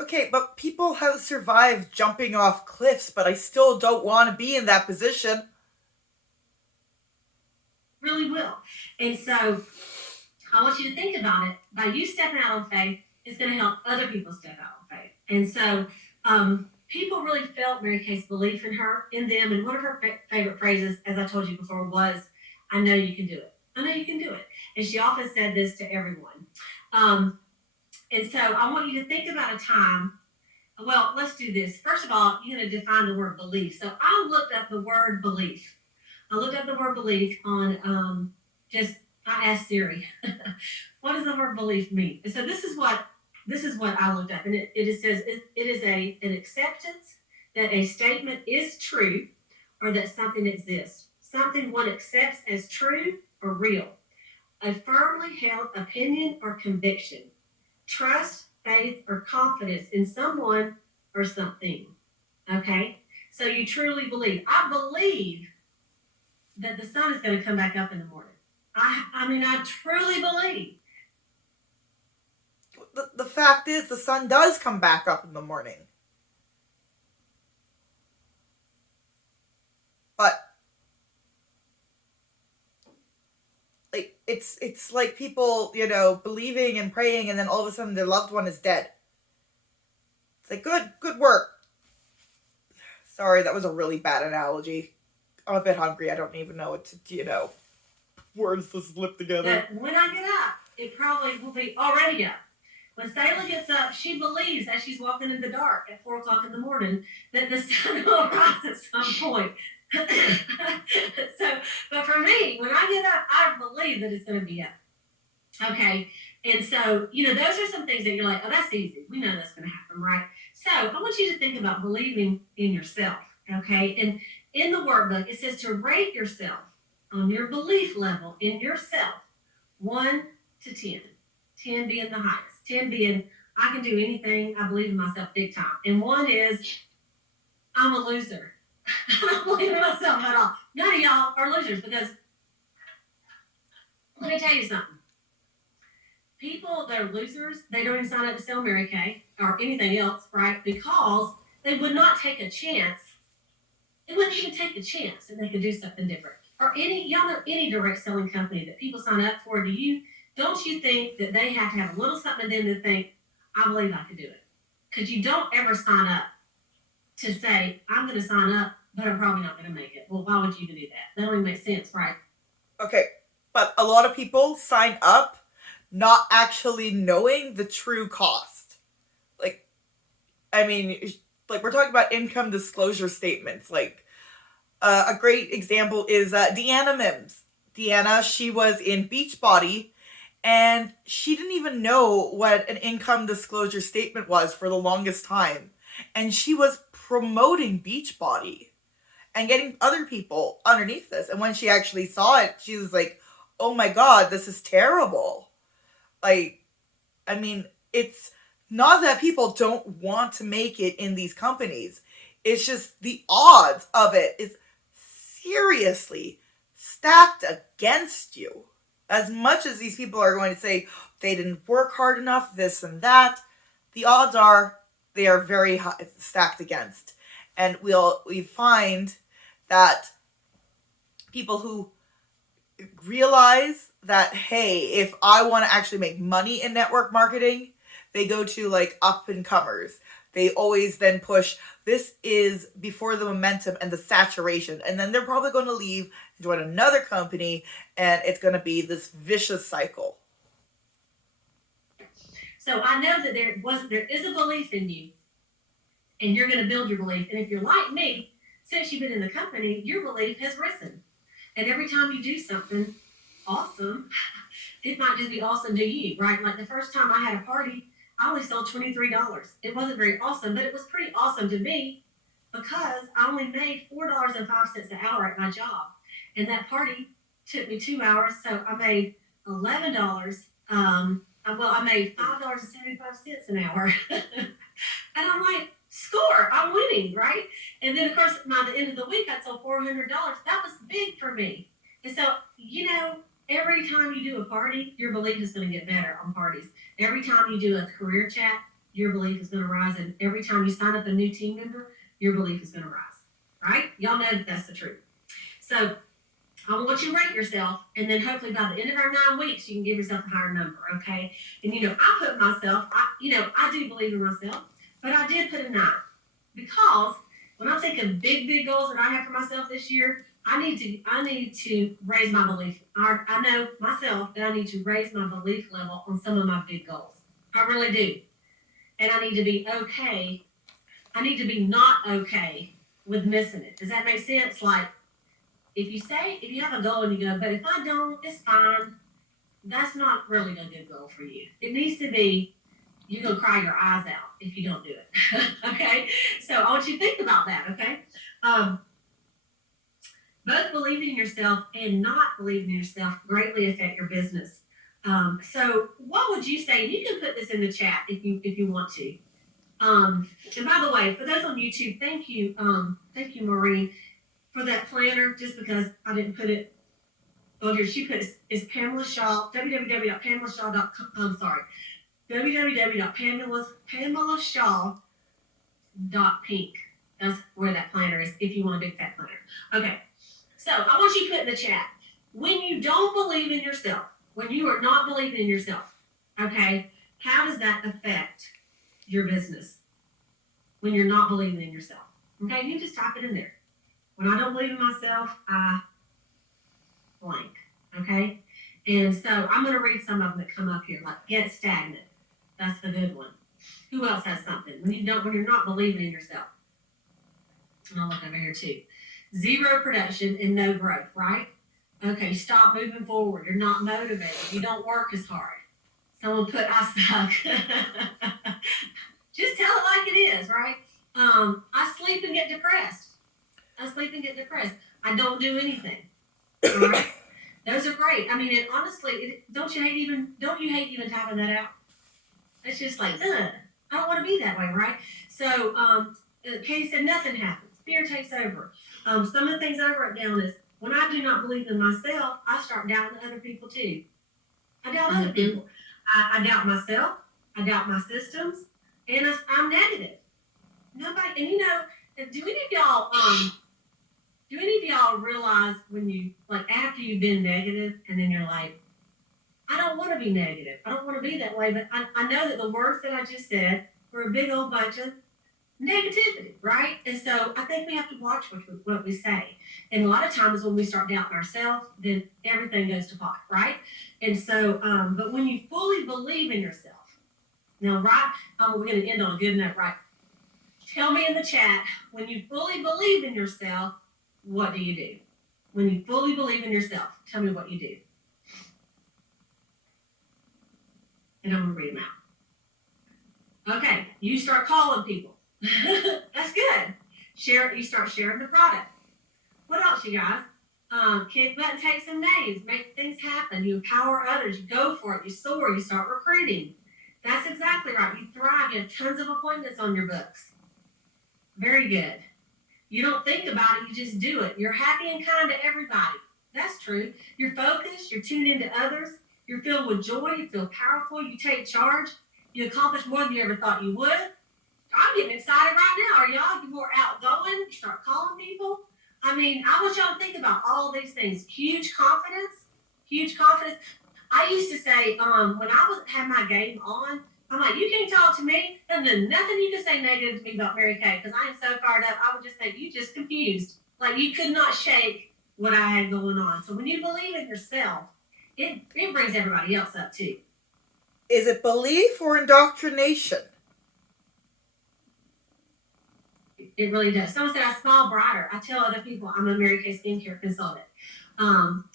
Okay, but people have survived jumping off cliffs, but I still don't want to be in that position. Really will. And so I want you to think about it. By you stepping out on faith, it's going to help other people step out on faith. And so people really felt Mary Kay's belief in her, in them. And one of her favorite phrases, as I told you before, was, I know you can do it. I know you can do it. And she often said this to everyone. And so I want you to think about a time. Well, let's do this. First of all, you're going to define the word belief. So I looked up the word belief. I looked up the word belief on I asked Siri, what does the word belief mean? And so this is what I looked up. And it says it is an acceptance that a statement is true or that something exists. Something one accepts as true or real. A firmly held opinion or conviction. Trust, faith, or confidence in someone or something. Okay? So you truly believe. I believe that the sun is going to come back up in the morning. I truly believe. The fact is, the sun does come back up in the morning. But like it's like people, believing and praying, and then all of a sudden their loved one is dead. It's like, good work. Sorry, that was a really bad analogy. I'm a bit hungry. I don't even know what to, words to slip together. But when I get up, it probably will be already up. When Sayla gets up, she believes as she's walking in the dark at 4 o'clock in the morning that the sun will rise at some point. But for me, when I get up, I believe that it's going to be up. Okay. And so, those are some things that you're like, oh, that's easy. We know that's going to happen, right? So I want you to think about believing in yourself. Okay. And in the workbook, it says to rate yourself on your belief level in yourself, 1 to 10. 10 being the highest. 10 being, I can do anything. I believe in myself big time. And 1 is, I'm a loser. I don't believe in myself at all. None of y'all are losers because, let me tell you something. People that are losers, they don't even sign up to sell Mary Kay or anything else, right? Because they would not take a chance. They wouldn't even take the chance that they could do something different. Or y'all know any direct selling company that people sign up for, don't you think that they have to have a little something in them to think, I believe I could do it? Because you don't ever sign up to say, I'm going to sign up, but I'm probably not going to make it. Well, why would you do that? That don't even make sense, right? Okay, but a lot of people sign up not actually knowing the true cost. We're talking about income disclosure statements. A great example is Deanna Mims. Deanna, she was in Beachbody, and she didn't even know what an income disclosure statement was for the longest time. and she was promoting Beachbody and getting other people underneath this. And when she actually saw it, she was like, oh my God, this is terrible. Like, I mean, it's not that people don't want to make it in these companies. It's just the odds of it is seriously stacked against you. As much as these people are going to say they didn't work hard enough, this and that, the odds are they are very high, stacked against. And we find that people who realize that, hey, if I want to actually make money in network marketing, they go to like up and comers. They always then push, this is before the momentum and the saturation. And then they're probably going to leave and join another company, and it's going to be this vicious cycle. So I know that there is a belief in you, and you're going to build your belief. And if you're like me, since you've been in the company, your belief has risen. And every time you do something awesome, it might just be awesome to you, right? Like the first time I had a party, I only sold $23. It wasn't very awesome, but it was pretty awesome to me because I only made $4.05 an hour at my job. And that party took me 2 hours, so I made $11. I made $5.75 an hour. And I'm like, score, I'm winning, right? And then, of course, by the end of the week, I sold $400. That was big for me. And so, every time you do a party, your belief is going to get better on parties. Every time you do a career chat, your belief is going to rise. And every time you sign up a new team member, your belief is going to rise, right? Y'all know that that's the truth. So I want you to rate yourself, and then hopefully by the end of our 9 weeks, you can give yourself a higher number, okay? And, I put myself, I do believe in myself, but I did put a 9 because when I think of big goals that I have for myself this year, I need to raise my belief. I know myself that I need to raise my belief level on some of my big goals. I really do. And I need to be okay. I need to be not okay with missing it. Does that make sense? Like, if you have a goal and you go, but if I don't, it's fine. That's not really a good goal for you. It needs to be, you're going to cry your eyes out if you don't do it. Okay? So I want you to think about that, okay? Both believing in yourself and not believing in yourself greatly affect your business. So what would you say? And you can put this in the chat if you want to. And by the way, for those on YouTube, thank you, Maureen, for that planner. Just because I didn't put it on here, she put is Pamela Shaw, www.pamelashaw.com. I'm sorry, www.pamelashaw.pink. That's where that planner is. If you want a big fat planner, okay. So I want you to put in the chat, when you don't believe in yourself, when you are not believing in yourself, okay, how does that affect your business? When you're not believing in yourself, okay, you just type it in there. When I don't believe in myself, I blank, okay? And so I'm going to read some of them that come up here, like get stagnant. That's the good one. Who else has something? When you're not believing in yourself. And I'll look over here too. Zero production and no growth, right? Okay, stop moving forward. You're not motivated. You don't work as hard. Someone put, I suck. Just tell it like it is, right? I sleep and get depressed. I don't do anything. All right? Those are great. I mean, and honestly, don't you hate even typing that out? It's just like, I don't want to be that way, right? So, Katie said nothing happens. Fear takes over. Some of the things I wrote down is, when I do not believe in myself, I start doubting other people too. I doubt other people. I doubt myself. I doubt my systems. And I'm negative. Nobody, and do any of y'all realize when you, like, after you've been negative and then you're like, I don't want to be negative. I don't want to be that way. But I know that the words that I just said were a big old bunch of negativity, right? And so I think we have to watch what we say. And a lot of times when we start doubting ourselves, then everything goes to pot, right? And so, but when you fully believe in yourself, now, right, we're going to end on a good note, right? Tell me in the chat, when you fully believe in yourself, what do you do? When you fully believe in yourself, tell me what you do. And I'm going to read them out. Okay, you start calling people. That's good. Share. You start sharing the product. What else, you guys? Kick butt and take some names. Make things happen. You empower others. You go for it. You soar. You start recruiting. That's exactly right. You thrive. You have tons of appointments on your books. Very good. You don't think about it. You just do it. You're happy and kind to everybody. That's true. You're focused. You're tuned into others. You're filled with joy. You feel powerful. You take charge. You accomplish more than you ever thought you would. I'm getting excited right now. Are y'all? You're more outgoing. You start calling people. I mean, I want y'all to think about all these things. Huge confidence. Huge confidence. I used to say, when I had my game on, I'm like, you can't talk to me. And then nothing you can say negative to me about Mary Kay, because I am so fired up. I would just think, you just confused. Like, you could not shake what I had going on. So when you believe in yourself, it brings everybody else up too. Is it belief or indoctrination? It really does. Someone said I smile brighter. I tell other people I'm a Mary Kay skincare consultant.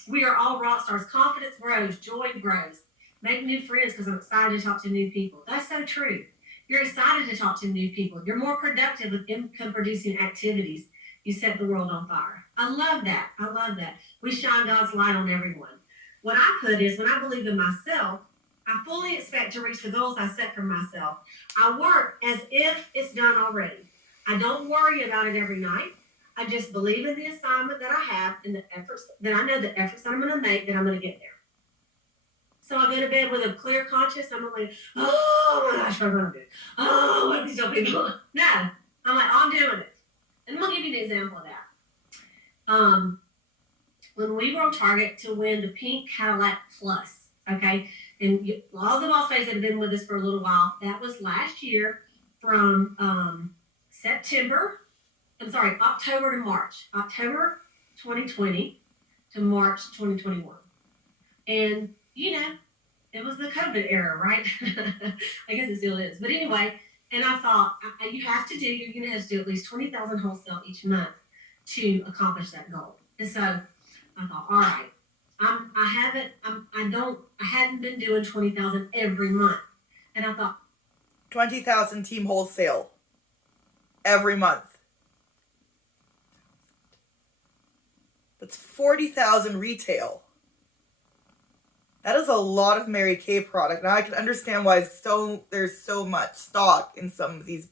We are all rock stars. Confidence grows. Joy grows. Make new friends because I'm excited to talk to new people. That's so true. You're excited to talk to new people. You're more productive with income-producing activities. You set the world on fire. I love that. I love that. We shine God's light on everyone. What I put is when I believe in myself, I fully expect to reach the goals I set for myself. I work as if it's done already. I don't worry about it every night. I just believe in the assignment that I have and the efforts that I know the efforts that I'm going to make, that I'm going to get there. So I go to bed with a clear conscience. I'm not like, oh my gosh, what am I going to do? Oh, what are these people? No, I'm like, I'm doing it. And I'm going to give you an example of that. When we were on target to win the pink Cadillac Plus, okay, and all the boss ladies that have been with us for a little while, that was last year from October to March. October 2020 to March 2021. And, it was the COVID era, right? I guess it still is. But anyway, and I thought, you're going to have to do at least 20,000 wholesale each month to accomplish that goal. And so I thought, all right, I hadn't been doing 20,000 every month. And I thought, 20,000 team wholesale every month. That's 40,000 retail. That is a lot of Mary Kay product. Now I can understand why there's so much stock in some of these,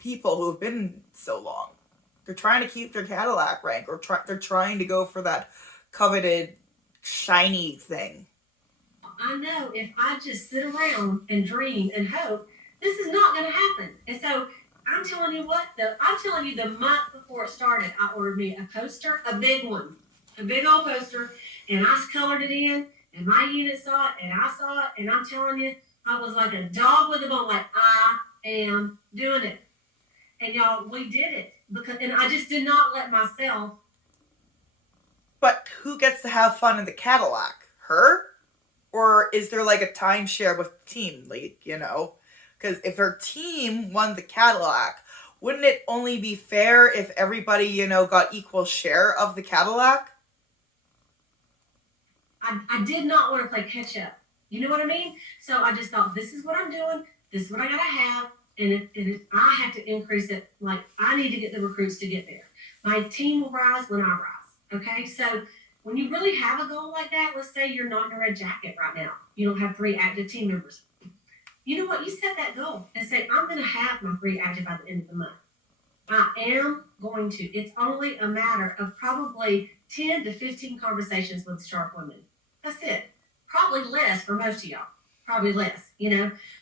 people who have been so long. They're trying to keep their Cadillac rank, or they're trying to go for that coveted shiny thing. I know if I just sit around and dream and hope, this is not going to happen. And so I'm telling you the month before it started, I ordered me a poster, a big one, a big old poster, and I colored it in, and my unit saw it, and I saw it, and I'm telling you, I was like a dog with a bone, like, I am doing it. And y'all, we did it. And I just did not let myself. But who gets to have fun in the Cadillac? Her? Or is there like a timeshare with the team? Because if her team won the Cadillac, wouldn't it only be fair if everybody, got equal share of the Cadillac? I did not want to play catch up. You know what I mean? So I just thought, this is what I'm doing. This is what I got to have. And I have to increase it. Like, I need to get the recruits to get there. My team will rise when I rise. Okay? So when you really have a goal like that, let's say you're not in a red jacket right now. You don't have 3 active team members. You know what? You set that goal and say, I'm going to have my 3 active by the end of the month. I am going to. It's only a matter of probably 10 to 15 conversations with sharp women. That's it. Probably less for most of y'all. Probably less,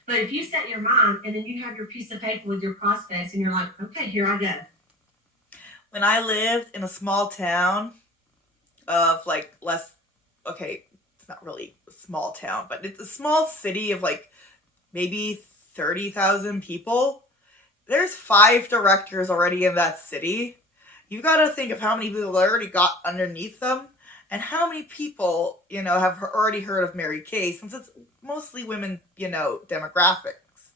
But if you set your mind and then you have your piece of paper with your prospects and you're like, okay, here I go. When I lived in a small town of it's not really a small town, but it's a small city of maybe 30,000 people. There's 5 directors already in that city. You've got to think of how many people already got underneath them. And how many people, have already heard of Mary Kay, since it's mostly women, demographics.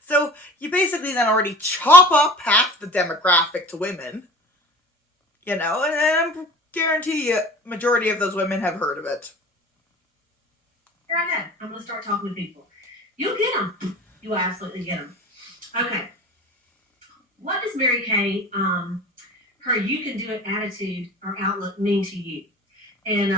So you basically then already chop up half the demographic to women, and I guarantee you, majority of those women have heard of it. Here I go. I'm going to start talking to people. You'll get them. You will absolutely get them. Okay. What does Mary Kay, her you can do it attitude or outlook mean to you? And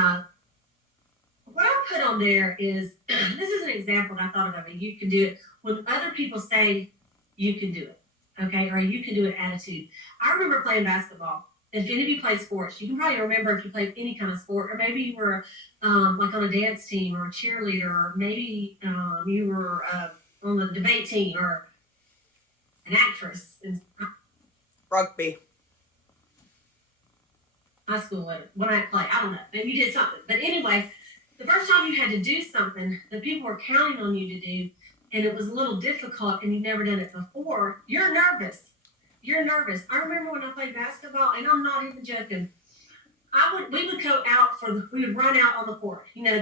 what I put on there is this is an example that I thought of. You can do it when other people say you can do it, okay, or you can do it attitude. I remember playing basketball. If any of you play sports, you can probably remember if you played any kind of sport, or maybe you were like on a dance team or a cheerleader, or maybe you were on the debate team or an actress in Rugby. high school when I played. I don't know. Maybe you did something. But anyway, the first time you had to do something that people were counting on you to do, and it was a little difficult and you've never done it before, you're nervous. You're nervous. I remember when I played basketball, and I'm not even joking. We would go out we would run out on the court. You know,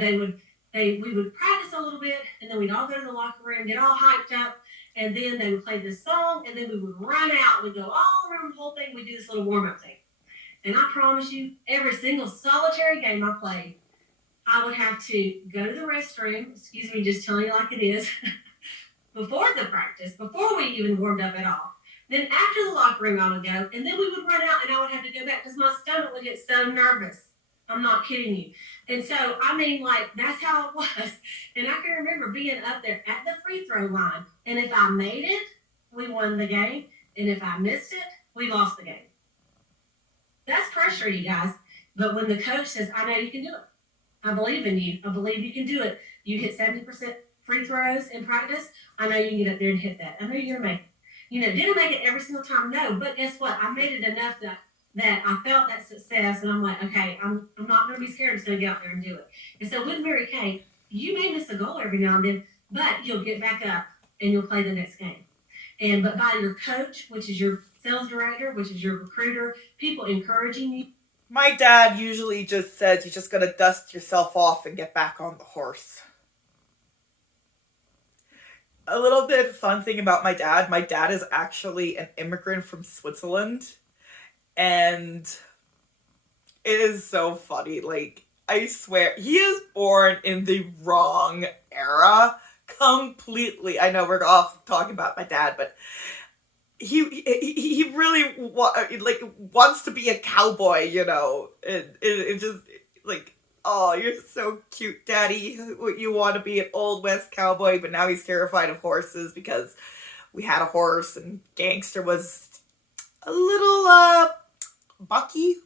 we would practice a little bit, and then we'd all go to the locker room, get all hyped up, and then they would play this song, and then we would run out. We'd go all around the whole thing. We'd do this little warm-up thing. And I promise you, every single solitary game I played, I would have to go to the restroom, excuse me, just telling you like it is, before the practice, before we even warmed up at all. Then after the locker room, I would go, and then we would run out, and I would have to go back because my stomach would get so nervous. I'm not kidding you. And so, I mean, like, that's how it was. And I can remember being up there at the free throw line, and if I made it, we won the game, and if I missed it, we lost the game. That's pressure, you guys. But when the coach says, I know you can do it. I believe in you. I believe you can do it. You hit 70% free throws in practice. I know you can get up there and hit that. I know you're going to make it. You know, didn't make it every single time, no. But guess what? I made it enough that I felt that success. And I'm like, okay, I'm not going to be scared. I'm just going to get out there and do it. And so with Mary Kay, you may miss a goal every now and then, but you'll get back up and you'll play the next game. But by your coach, which is your sales director, which is your recruiter, people encouraging you. My dad usually just says you just gotta dust yourself off and get back on the horse. A little bit fun thing about my dad is actually an immigrant from Switzerland. And it is so funny. Like, I swear, he is born in the wrong era. Completely. I know we're off talking about my dad, but he really wants to be a cowboy, you know. It just like, oh, you're so cute, Daddy. You want to be an old West cowboy, but now he's terrified of horses because we had a horse and Gangster was a little bucky.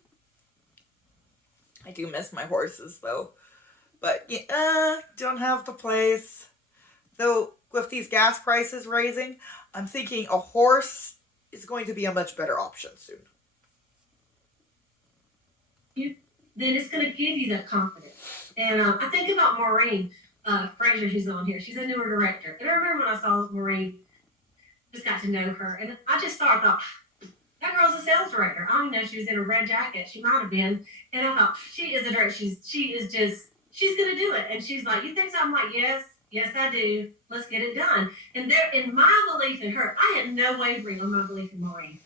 I do miss my horses though, but yeah, don't have the place. Though with these gas prices rising, I'm thinking a horse is going to be a much better option soon. Then it's going to give you that confidence. And I think about Maureen Fraser, who's on here. She's a newer director. And I remember when I saw Maureen, just got to know her. And I just thought, that girl's a sales director. I don't know, she was in a red jacket. She might have been. And I thought, she is a director. She's going to do it. And she's like, you think so? I'm like, yes, I do. Let's get it done. And there, in my belief in her, I had no wavering on my belief in Maureen.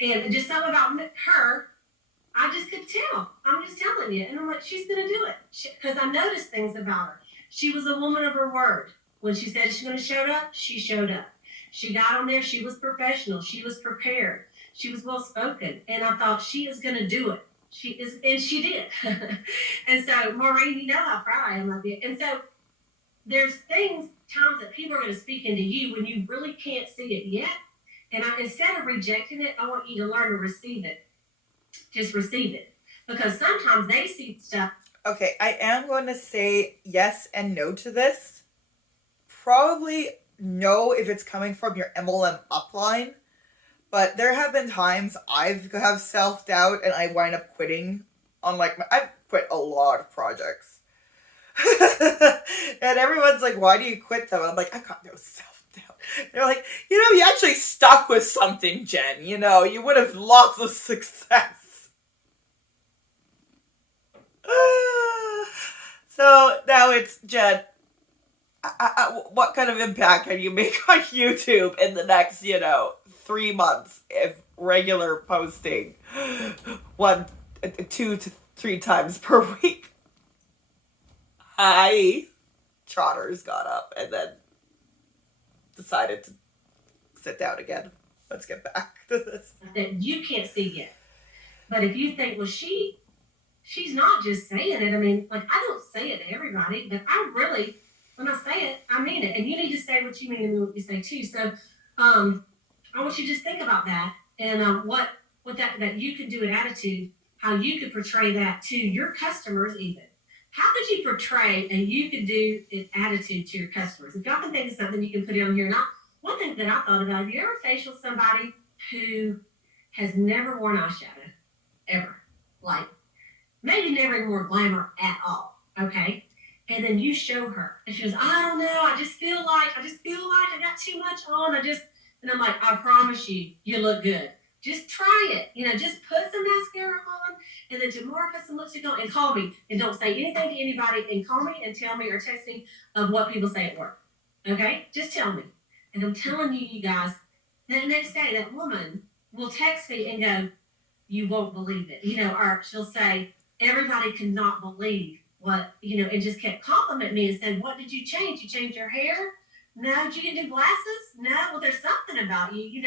And just something about her, I just could tell. I'm just telling you. And I'm like, she's going to do it. Because I noticed things about her. She was a woman of her word. When she said she's going to show up, she showed up. She got on there. She was professional. She was prepared. She was well-spoken. And I thought, she is going to do it. She is, and she did. And so, Maureen, you know how proud I am of you. And so, there's times that people are going to speak into you when you really can't see it yet. And instead of rejecting it, I want you to learn to receive it. Just receive it. Because sometimes they see stuff. Okay, I am going to say yes and no to this. Probably no if it's coming from your MLM upline. But there have been times I've have self-doubt and I wind up quitting on I've quit a lot of projects. And everyone's like, why do you quit them? I'm like, I've got no self-doubt. They're like, you actually stuck with something, Jen. You would have lots of success. So now it's, Jen, what kind of impact can you make on YouTube in the next, 3 months if regular posting 1, 2 to 3 times per week? Trotters got up and then decided to sit down again. Let's get back to this. That you can't see yet. But if you think, well, she's not just saying it. I mean, like, I don't say it to everybody, but I really, when I say it, I mean it. And you need to say what you mean and mean what you say too. So I want you to just think about that and what that you could do an attitude, how you could portray that to your customers even. How could you portray and you could do an attitude to your customers? If y'all can think of something, you can put it on here. Now, one thing that I thought about, have you ever facial somebody who has never worn eyeshadow? Ever. Like, maybe never even wore glamour at all. Okay? And then you show her. And she goes, I don't know. I just feel like I got too much on. And I'm like, I promise you, you look good. Just try it. Just put some mascara on, and then tomorrow put some lipstick on, and call me. And don't say anything to anybody, and call me and tell me or text me of what people say at work. Okay? Just tell me. And I'm telling you, you guys, the next day, that woman will text me and go, you won't believe it. Or she'll say, everybody cannot believe what, and just kept complimenting me and said, what did you change? You changed your hair? No. Did you get new glasses? No. Well, there's something about you,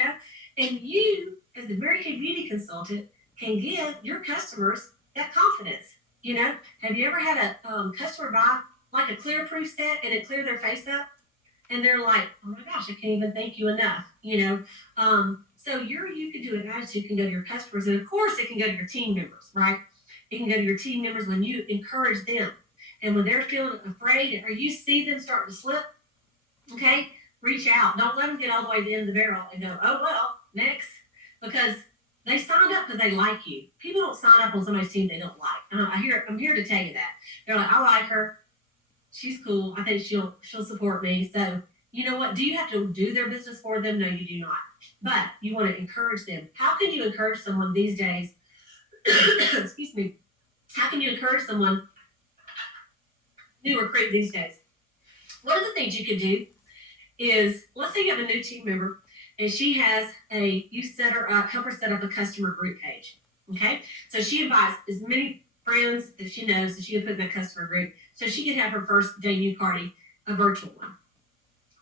And you, as the Mary Kay Beauty consultant, can give your customers that confidence. Have you ever had a customer buy like a clear proof set and it cleared their face up? And they're like, oh my gosh, I can't even thank you enough, So you can do an attitude, can go to your customers, and of course it can go to your team members, right? It can go to your team members when you encourage them. And when they're feeling afraid or you see them start to slip, okay, reach out. Don't let them get all the way to the end of the barrel and go, oh, well, next. Because they signed up because they like you. People don't sign up on somebody's team they don't like. I'm here to tell you that. They're like, I like her. She's cool. I think she'll support me. So you know what? Do you have to do their business for them? No, you do not. But you want to encourage them. How can you encourage someone these days? Excuse me. How can you encourage someone new recruit these days? One of the things you could do is, let's say you have a new team member and she has you set her up, help her set up a customer group page. Okay? So she invites as many friends that she knows that she can put in that customer group so she could have her first debut party, a virtual one.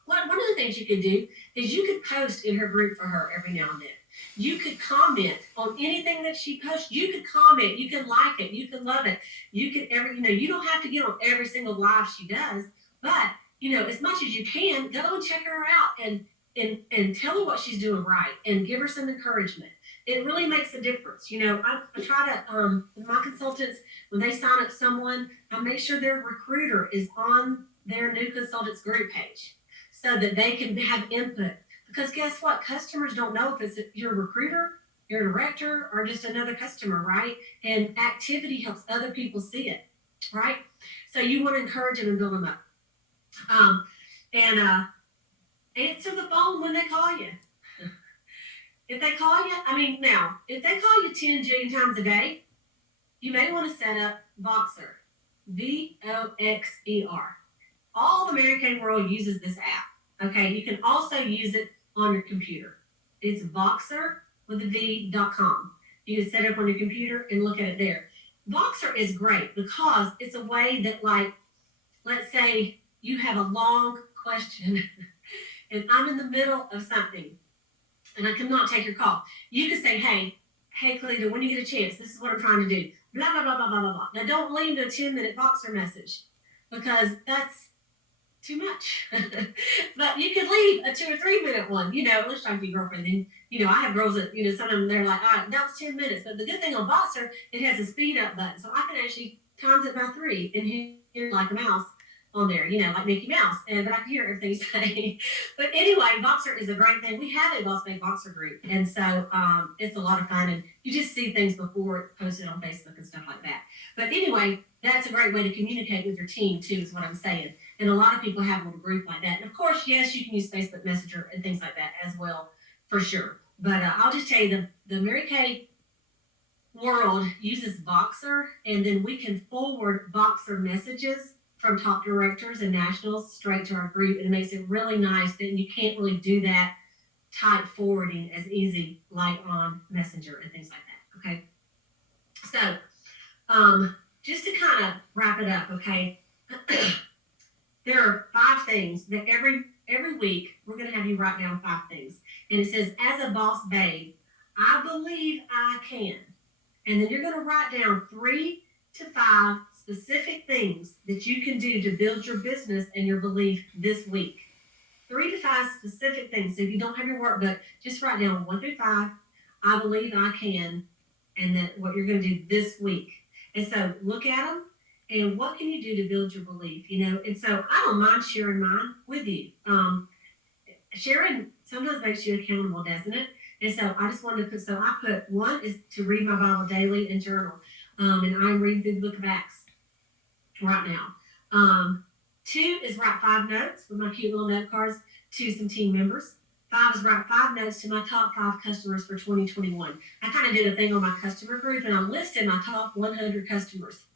One of the things you could do is you could post in her group for her every now and then. You could comment on anything that she posts. You could comment. You can like it. You can love it. You could you don't have to get on every single live she does, but as much as you can, go and check her out and tell her what she's doing right and give her some encouragement. It really makes a difference. I try to with my consultants, when they sign up someone, I make sure their recruiter is on their new consultants group page so that they can have input. Because guess what? Customers don't know if it's your recruiter, your director, or just another customer, right? And activity helps other people see it, right? So you want to encourage them and build them up. Answer the phone when they call you. If they call you, if they call you 10 jillion times a day, you may want to set up Voxer, Voxer. All the Mary Kay world uses this app. Okay, you can also use it on your computer. It's Voxer with a V.com. You can set it up on your computer and look at it there. Voxer is great because it's a way that, like, let's say you have a long question and I'm in the middle of something and I cannot take your call. You can say, hey, Kalita, when you get a chance, this is what I'm trying to do. Blah, blah, blah, blah, blah, blah, blah. Now, don't leave a 10-minute Voxer message because that's too much. But you could leave a 2 or 3 minute one, let's talk to your girlfriend. And, I have girls that, some of them, they're like, all right, that was 10 minutes. But the good thing on Voxer, it has a speed up button. So I can actually times it by 3 and hear like a mouse on there, like Mickey Mouse. But I can hear everything he's saying. But anyway, Voxer is a great thing. We have a Boss Babe Voxer group. And so it's a lot of fun. And you just see things before it's posted on Facebook and stuff like that. But anyway, that's a great way to communicate with your team too, is what I'm saying. And a lot of people have a little group like that. And of course, yes, you can use Facebook Messenger and things like that as well, for sure. But I'll just tell you, the Mary Kay world uses Voxer, and then we can forward Voxer messages from top directors and nationals straight to our group. And it makes it really nice that you can't really do that type forwarding as easy like on Messenger and things like that. Okay. So just to kind of wrap it up, okay, there are 5 things that every week we're going to have you write down 5 things. And it says, as a boss babe, I believe I can. And then you're going to write down 3 to 5 specific things that you can do to build your business and your belief this week. 3 to 5 specific things. So if you don't have your workbook, just write down 1 through 5. I believe I can, and that what you're going to do this week. And so look at them, and what can you do to build your belief? And so I don't mind sharing mine with you. Sharing sometimes makes you accountable, doesn't it? And so I just wanted to put, I put 1 is to read my Bible daily and journal. And I'm reading through the book of Acts right now. 2 is write 5 notes with my cute little note cards to some team members. 5 is write 5 notes to my top 5 customers for 2021. I kind of did a thing on my customer group, and I listed my top 100 customers.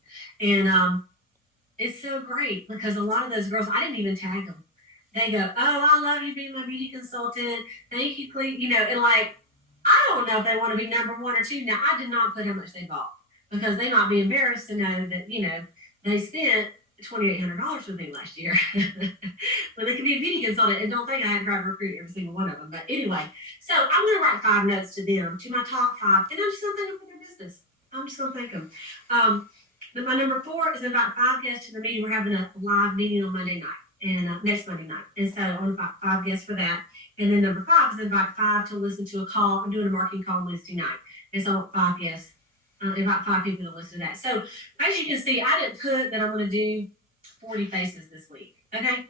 And it's so great because a lot of those girls, I didn't even tag them. They go, oh, I love you being my beauty consultant. Thank you, please. And like, I don't know if they want to be number 1 or 2. Now, I did not put how much they bought because they might be embarrassed to know that, they spent $2,800 with me last year. But they could be a beauty consultant, and don't think I had to try to recruit every single one of them. But anyway, so I'm going to write 5 notes to them, to my top 5, and I'm just going to thank them for their business. I'm just going to thank them. Then my number 4 is invite 5 guests to the meeting. We're having a live meeting on Monday night, and next Monday night. And so I want to invite 5 guests for that. And then number 5 is invite 5 to listen to a call. I'm doing a marketing call on Wednesday night. And so I want 5 guests. Invite 5 people to listen to that. So as you can see, I didn't put that I'm going to do 40 faces this week. Okay.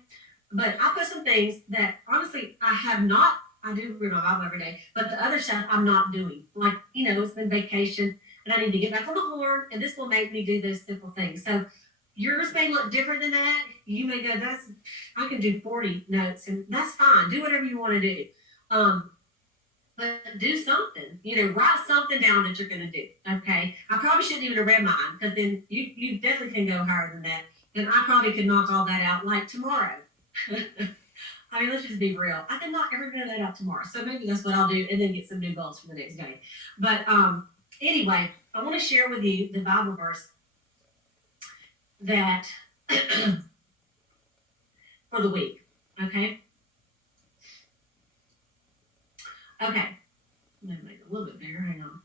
But I put some things that honestly I have not. I do read my Bible every day, but the other stuff I'm not doing. Like, it's been vacation and I need to get back on the horn, and this will make me do those simple things. So yours may look different than that. You may go, I can do 40 notes, and that's fine. Do whatever you want to do. But do something, write something down that you're going to do. Okay. I probably shouldn't even have read mine, because then you definitely can go higher than that. And I probably could knock all that out like tomorrow. I mean, let's just be real. I can knock every bit of that out tomorrow. So maybe that's what I'll do, and then get some new goals for the next day. But anyway, I want to share with you the Bible verse that for the week. Okay. Okay. I'm going to make it a little bit bigger. Hang on.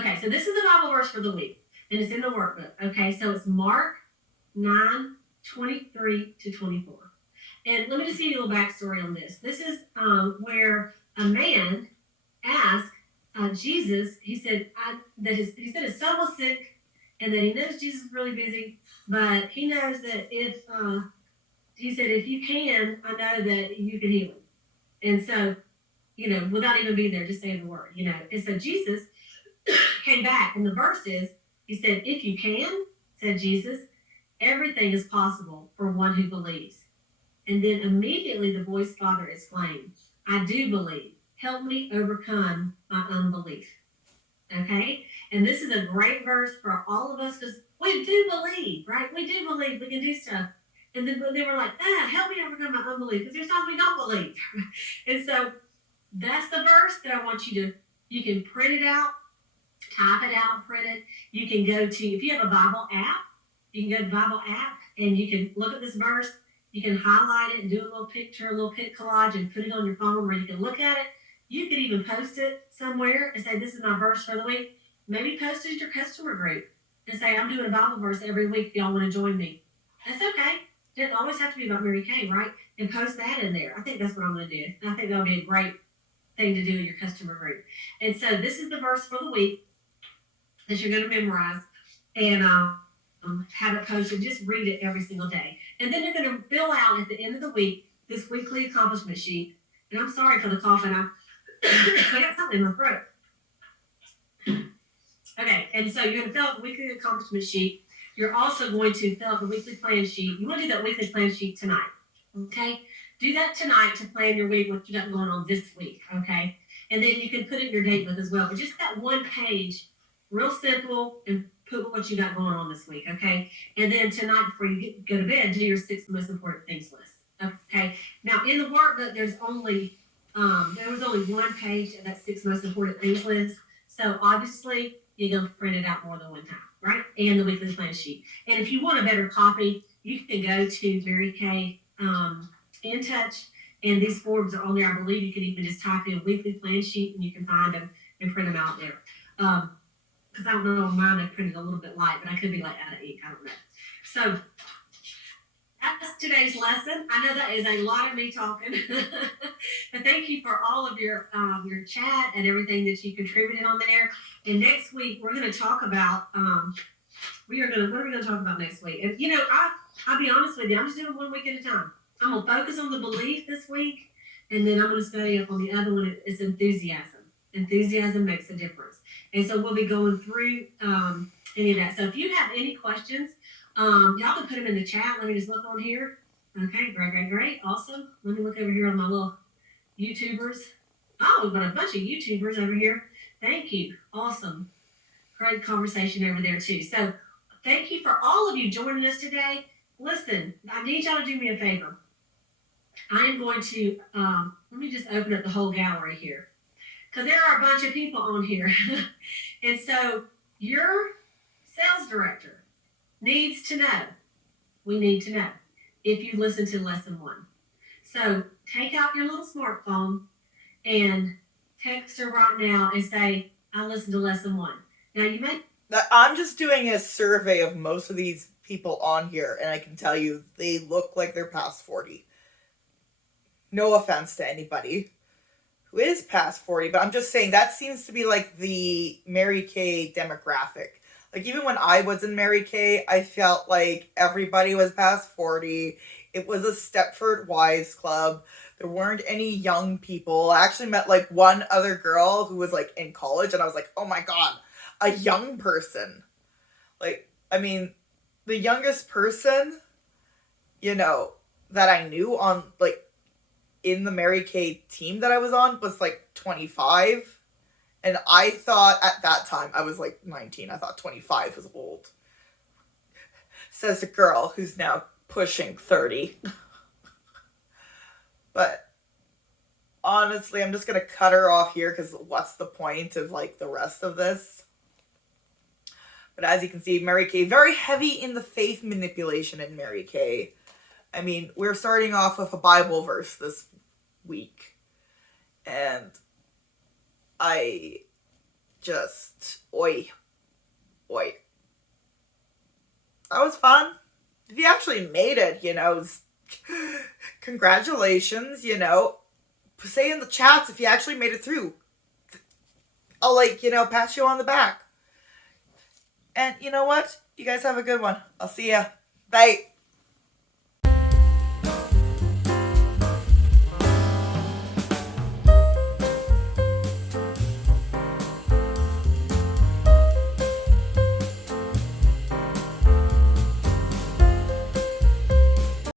Okay, so this is the Bible verse for the week, and it's in the workbook. Okay, so it's Mark 9:23-24. And let me just give you a little backstory on this. This is where a man asked Jesus. He said his son was sick, and that he knows Jesus is really busy, but he knows that if you can, I know that you can heal him. And so, without even being there, just saying the word, And so Jesus came back, and the verse is, he said, if you can, said Jesus, everything is possible for one who believes. And then immediately the boy's father exclaimed, I do believe. Help me overcome my unbelief. Okay? And this is a great verse for all of us, because we do believe, right? We do believe we can do stuff. And then they were like, help me overcome my unbelief, because there's times we don't believe. And so that's the verse that I want you can print it out, type it out, print it. You can go to, if you have a Bible app, you can go to the Bible app and you can look at this verse. You can highlight it and do a little picture, a little pic collage, and put it on your phone where you can look at it. You could even post it somewhere and say, this is my verse for the week. Maybe post it to your customer group and say, I'm doing a Bible verse every week if y'all want to join me. That's okay. It doesn't always have to be about Mary Kay, right? And post that in there. I think that's what I'm going to do. And I think that'll be a great thing to do in your customer group. And so this is the verse for the week that you're going to memorize and have it posted. Just read it every single day. And then you're going to fill out at the end of the week this weekly accomplishment sheet. And I'm sorry for the coughing. I got something in my throat. Okay, and so you're going to fill out the weekly accomplishment sheet. You're also going to fill out the weekly plan sheet. You want to do that weekly plan sheet tonight, okay? Do that tonight to plan your week, what you got going on this week, okay? And then you can put it in your date book as well. But just that one page, real simple, and put what you got going on this week, okay? And then tonight, before you go to bed, do your 6 most important things list, okay? Now, in the workbook, there was only one page of that 6 most important things list. So obviously, you're going to print it out more than one time, right? And the weekly plan sheet. And if you want a better copy, you can go to Mary Kay In Touch, And these forms are on there. I believe you can even just type in weekly plan sheet and you can find them and print them out there. Because I don't know, mine I printed a little bit light, but I could be like out of ink. I don't know. So that's today's lesson. I know that is a lot of me talking, but thank you for all of your chat and everything that you contributed on there. And next week we're going to talk about what are we going to talk about next week? And I'll be honest with you, I'm just doing 1 week at a time. I'm going to focus on the belief this week, and then I'm going to study up on the other one. It's enthusiasm. Enthusiasm makes a difference. And so we'll be going through any of that. So if you have any questions, y'all can put them in the chat. Let me just look on here. Okay, great. Awesome. Let me look over here on my little YouTubers. Oh, we've got a bunch of YouTubers over here. Thank you. Awesome. Great conversation over there too. So thank you for all of you joining us today. Listen, I need y'all to do me a favor. I am going to, let me just open up the whole gallery here, because there are a bunch of people on here. And so your sales director needs to know, we need to know, if you listen to lesson 1. So take out your little smartphone and text her right now and say, I listened to lesson 1. Now you may... I'm just doing a survey of most of these people on here, and I can tell you they look like they're past 40. No offense to anybody who is past 40, but I'm just saying that seems to be like the Mary Kay demographic. Like, even when I was in Mary Kay, I felt like everybody was past 40. It was a Stepford Wives club. There weren't any young people. I actually met like one other girl who was like in college, and I was like, oh my god, a young person. Like, I mean, the youngest person, that I knew on, like, in the Mary Kay team that I was on was like 25. And I thought at that time, I was like 19. I thought 25 was old. Says a girl who's now pushing 30. But honestly, I'm just going to cut her off here, because what's the point of like the rest of this? But as you can see, Mary Kay, very heavy in the faith manipulation in Mary Kay. I mean, we're starting off with a Bible verse this week. And I just, oi. That was fun. If you actually made it, congratulations, Say in the chats if you actually made it through. I'll, pat you on the back. And you know what? You guys have a good one. I'll see ya. Bye.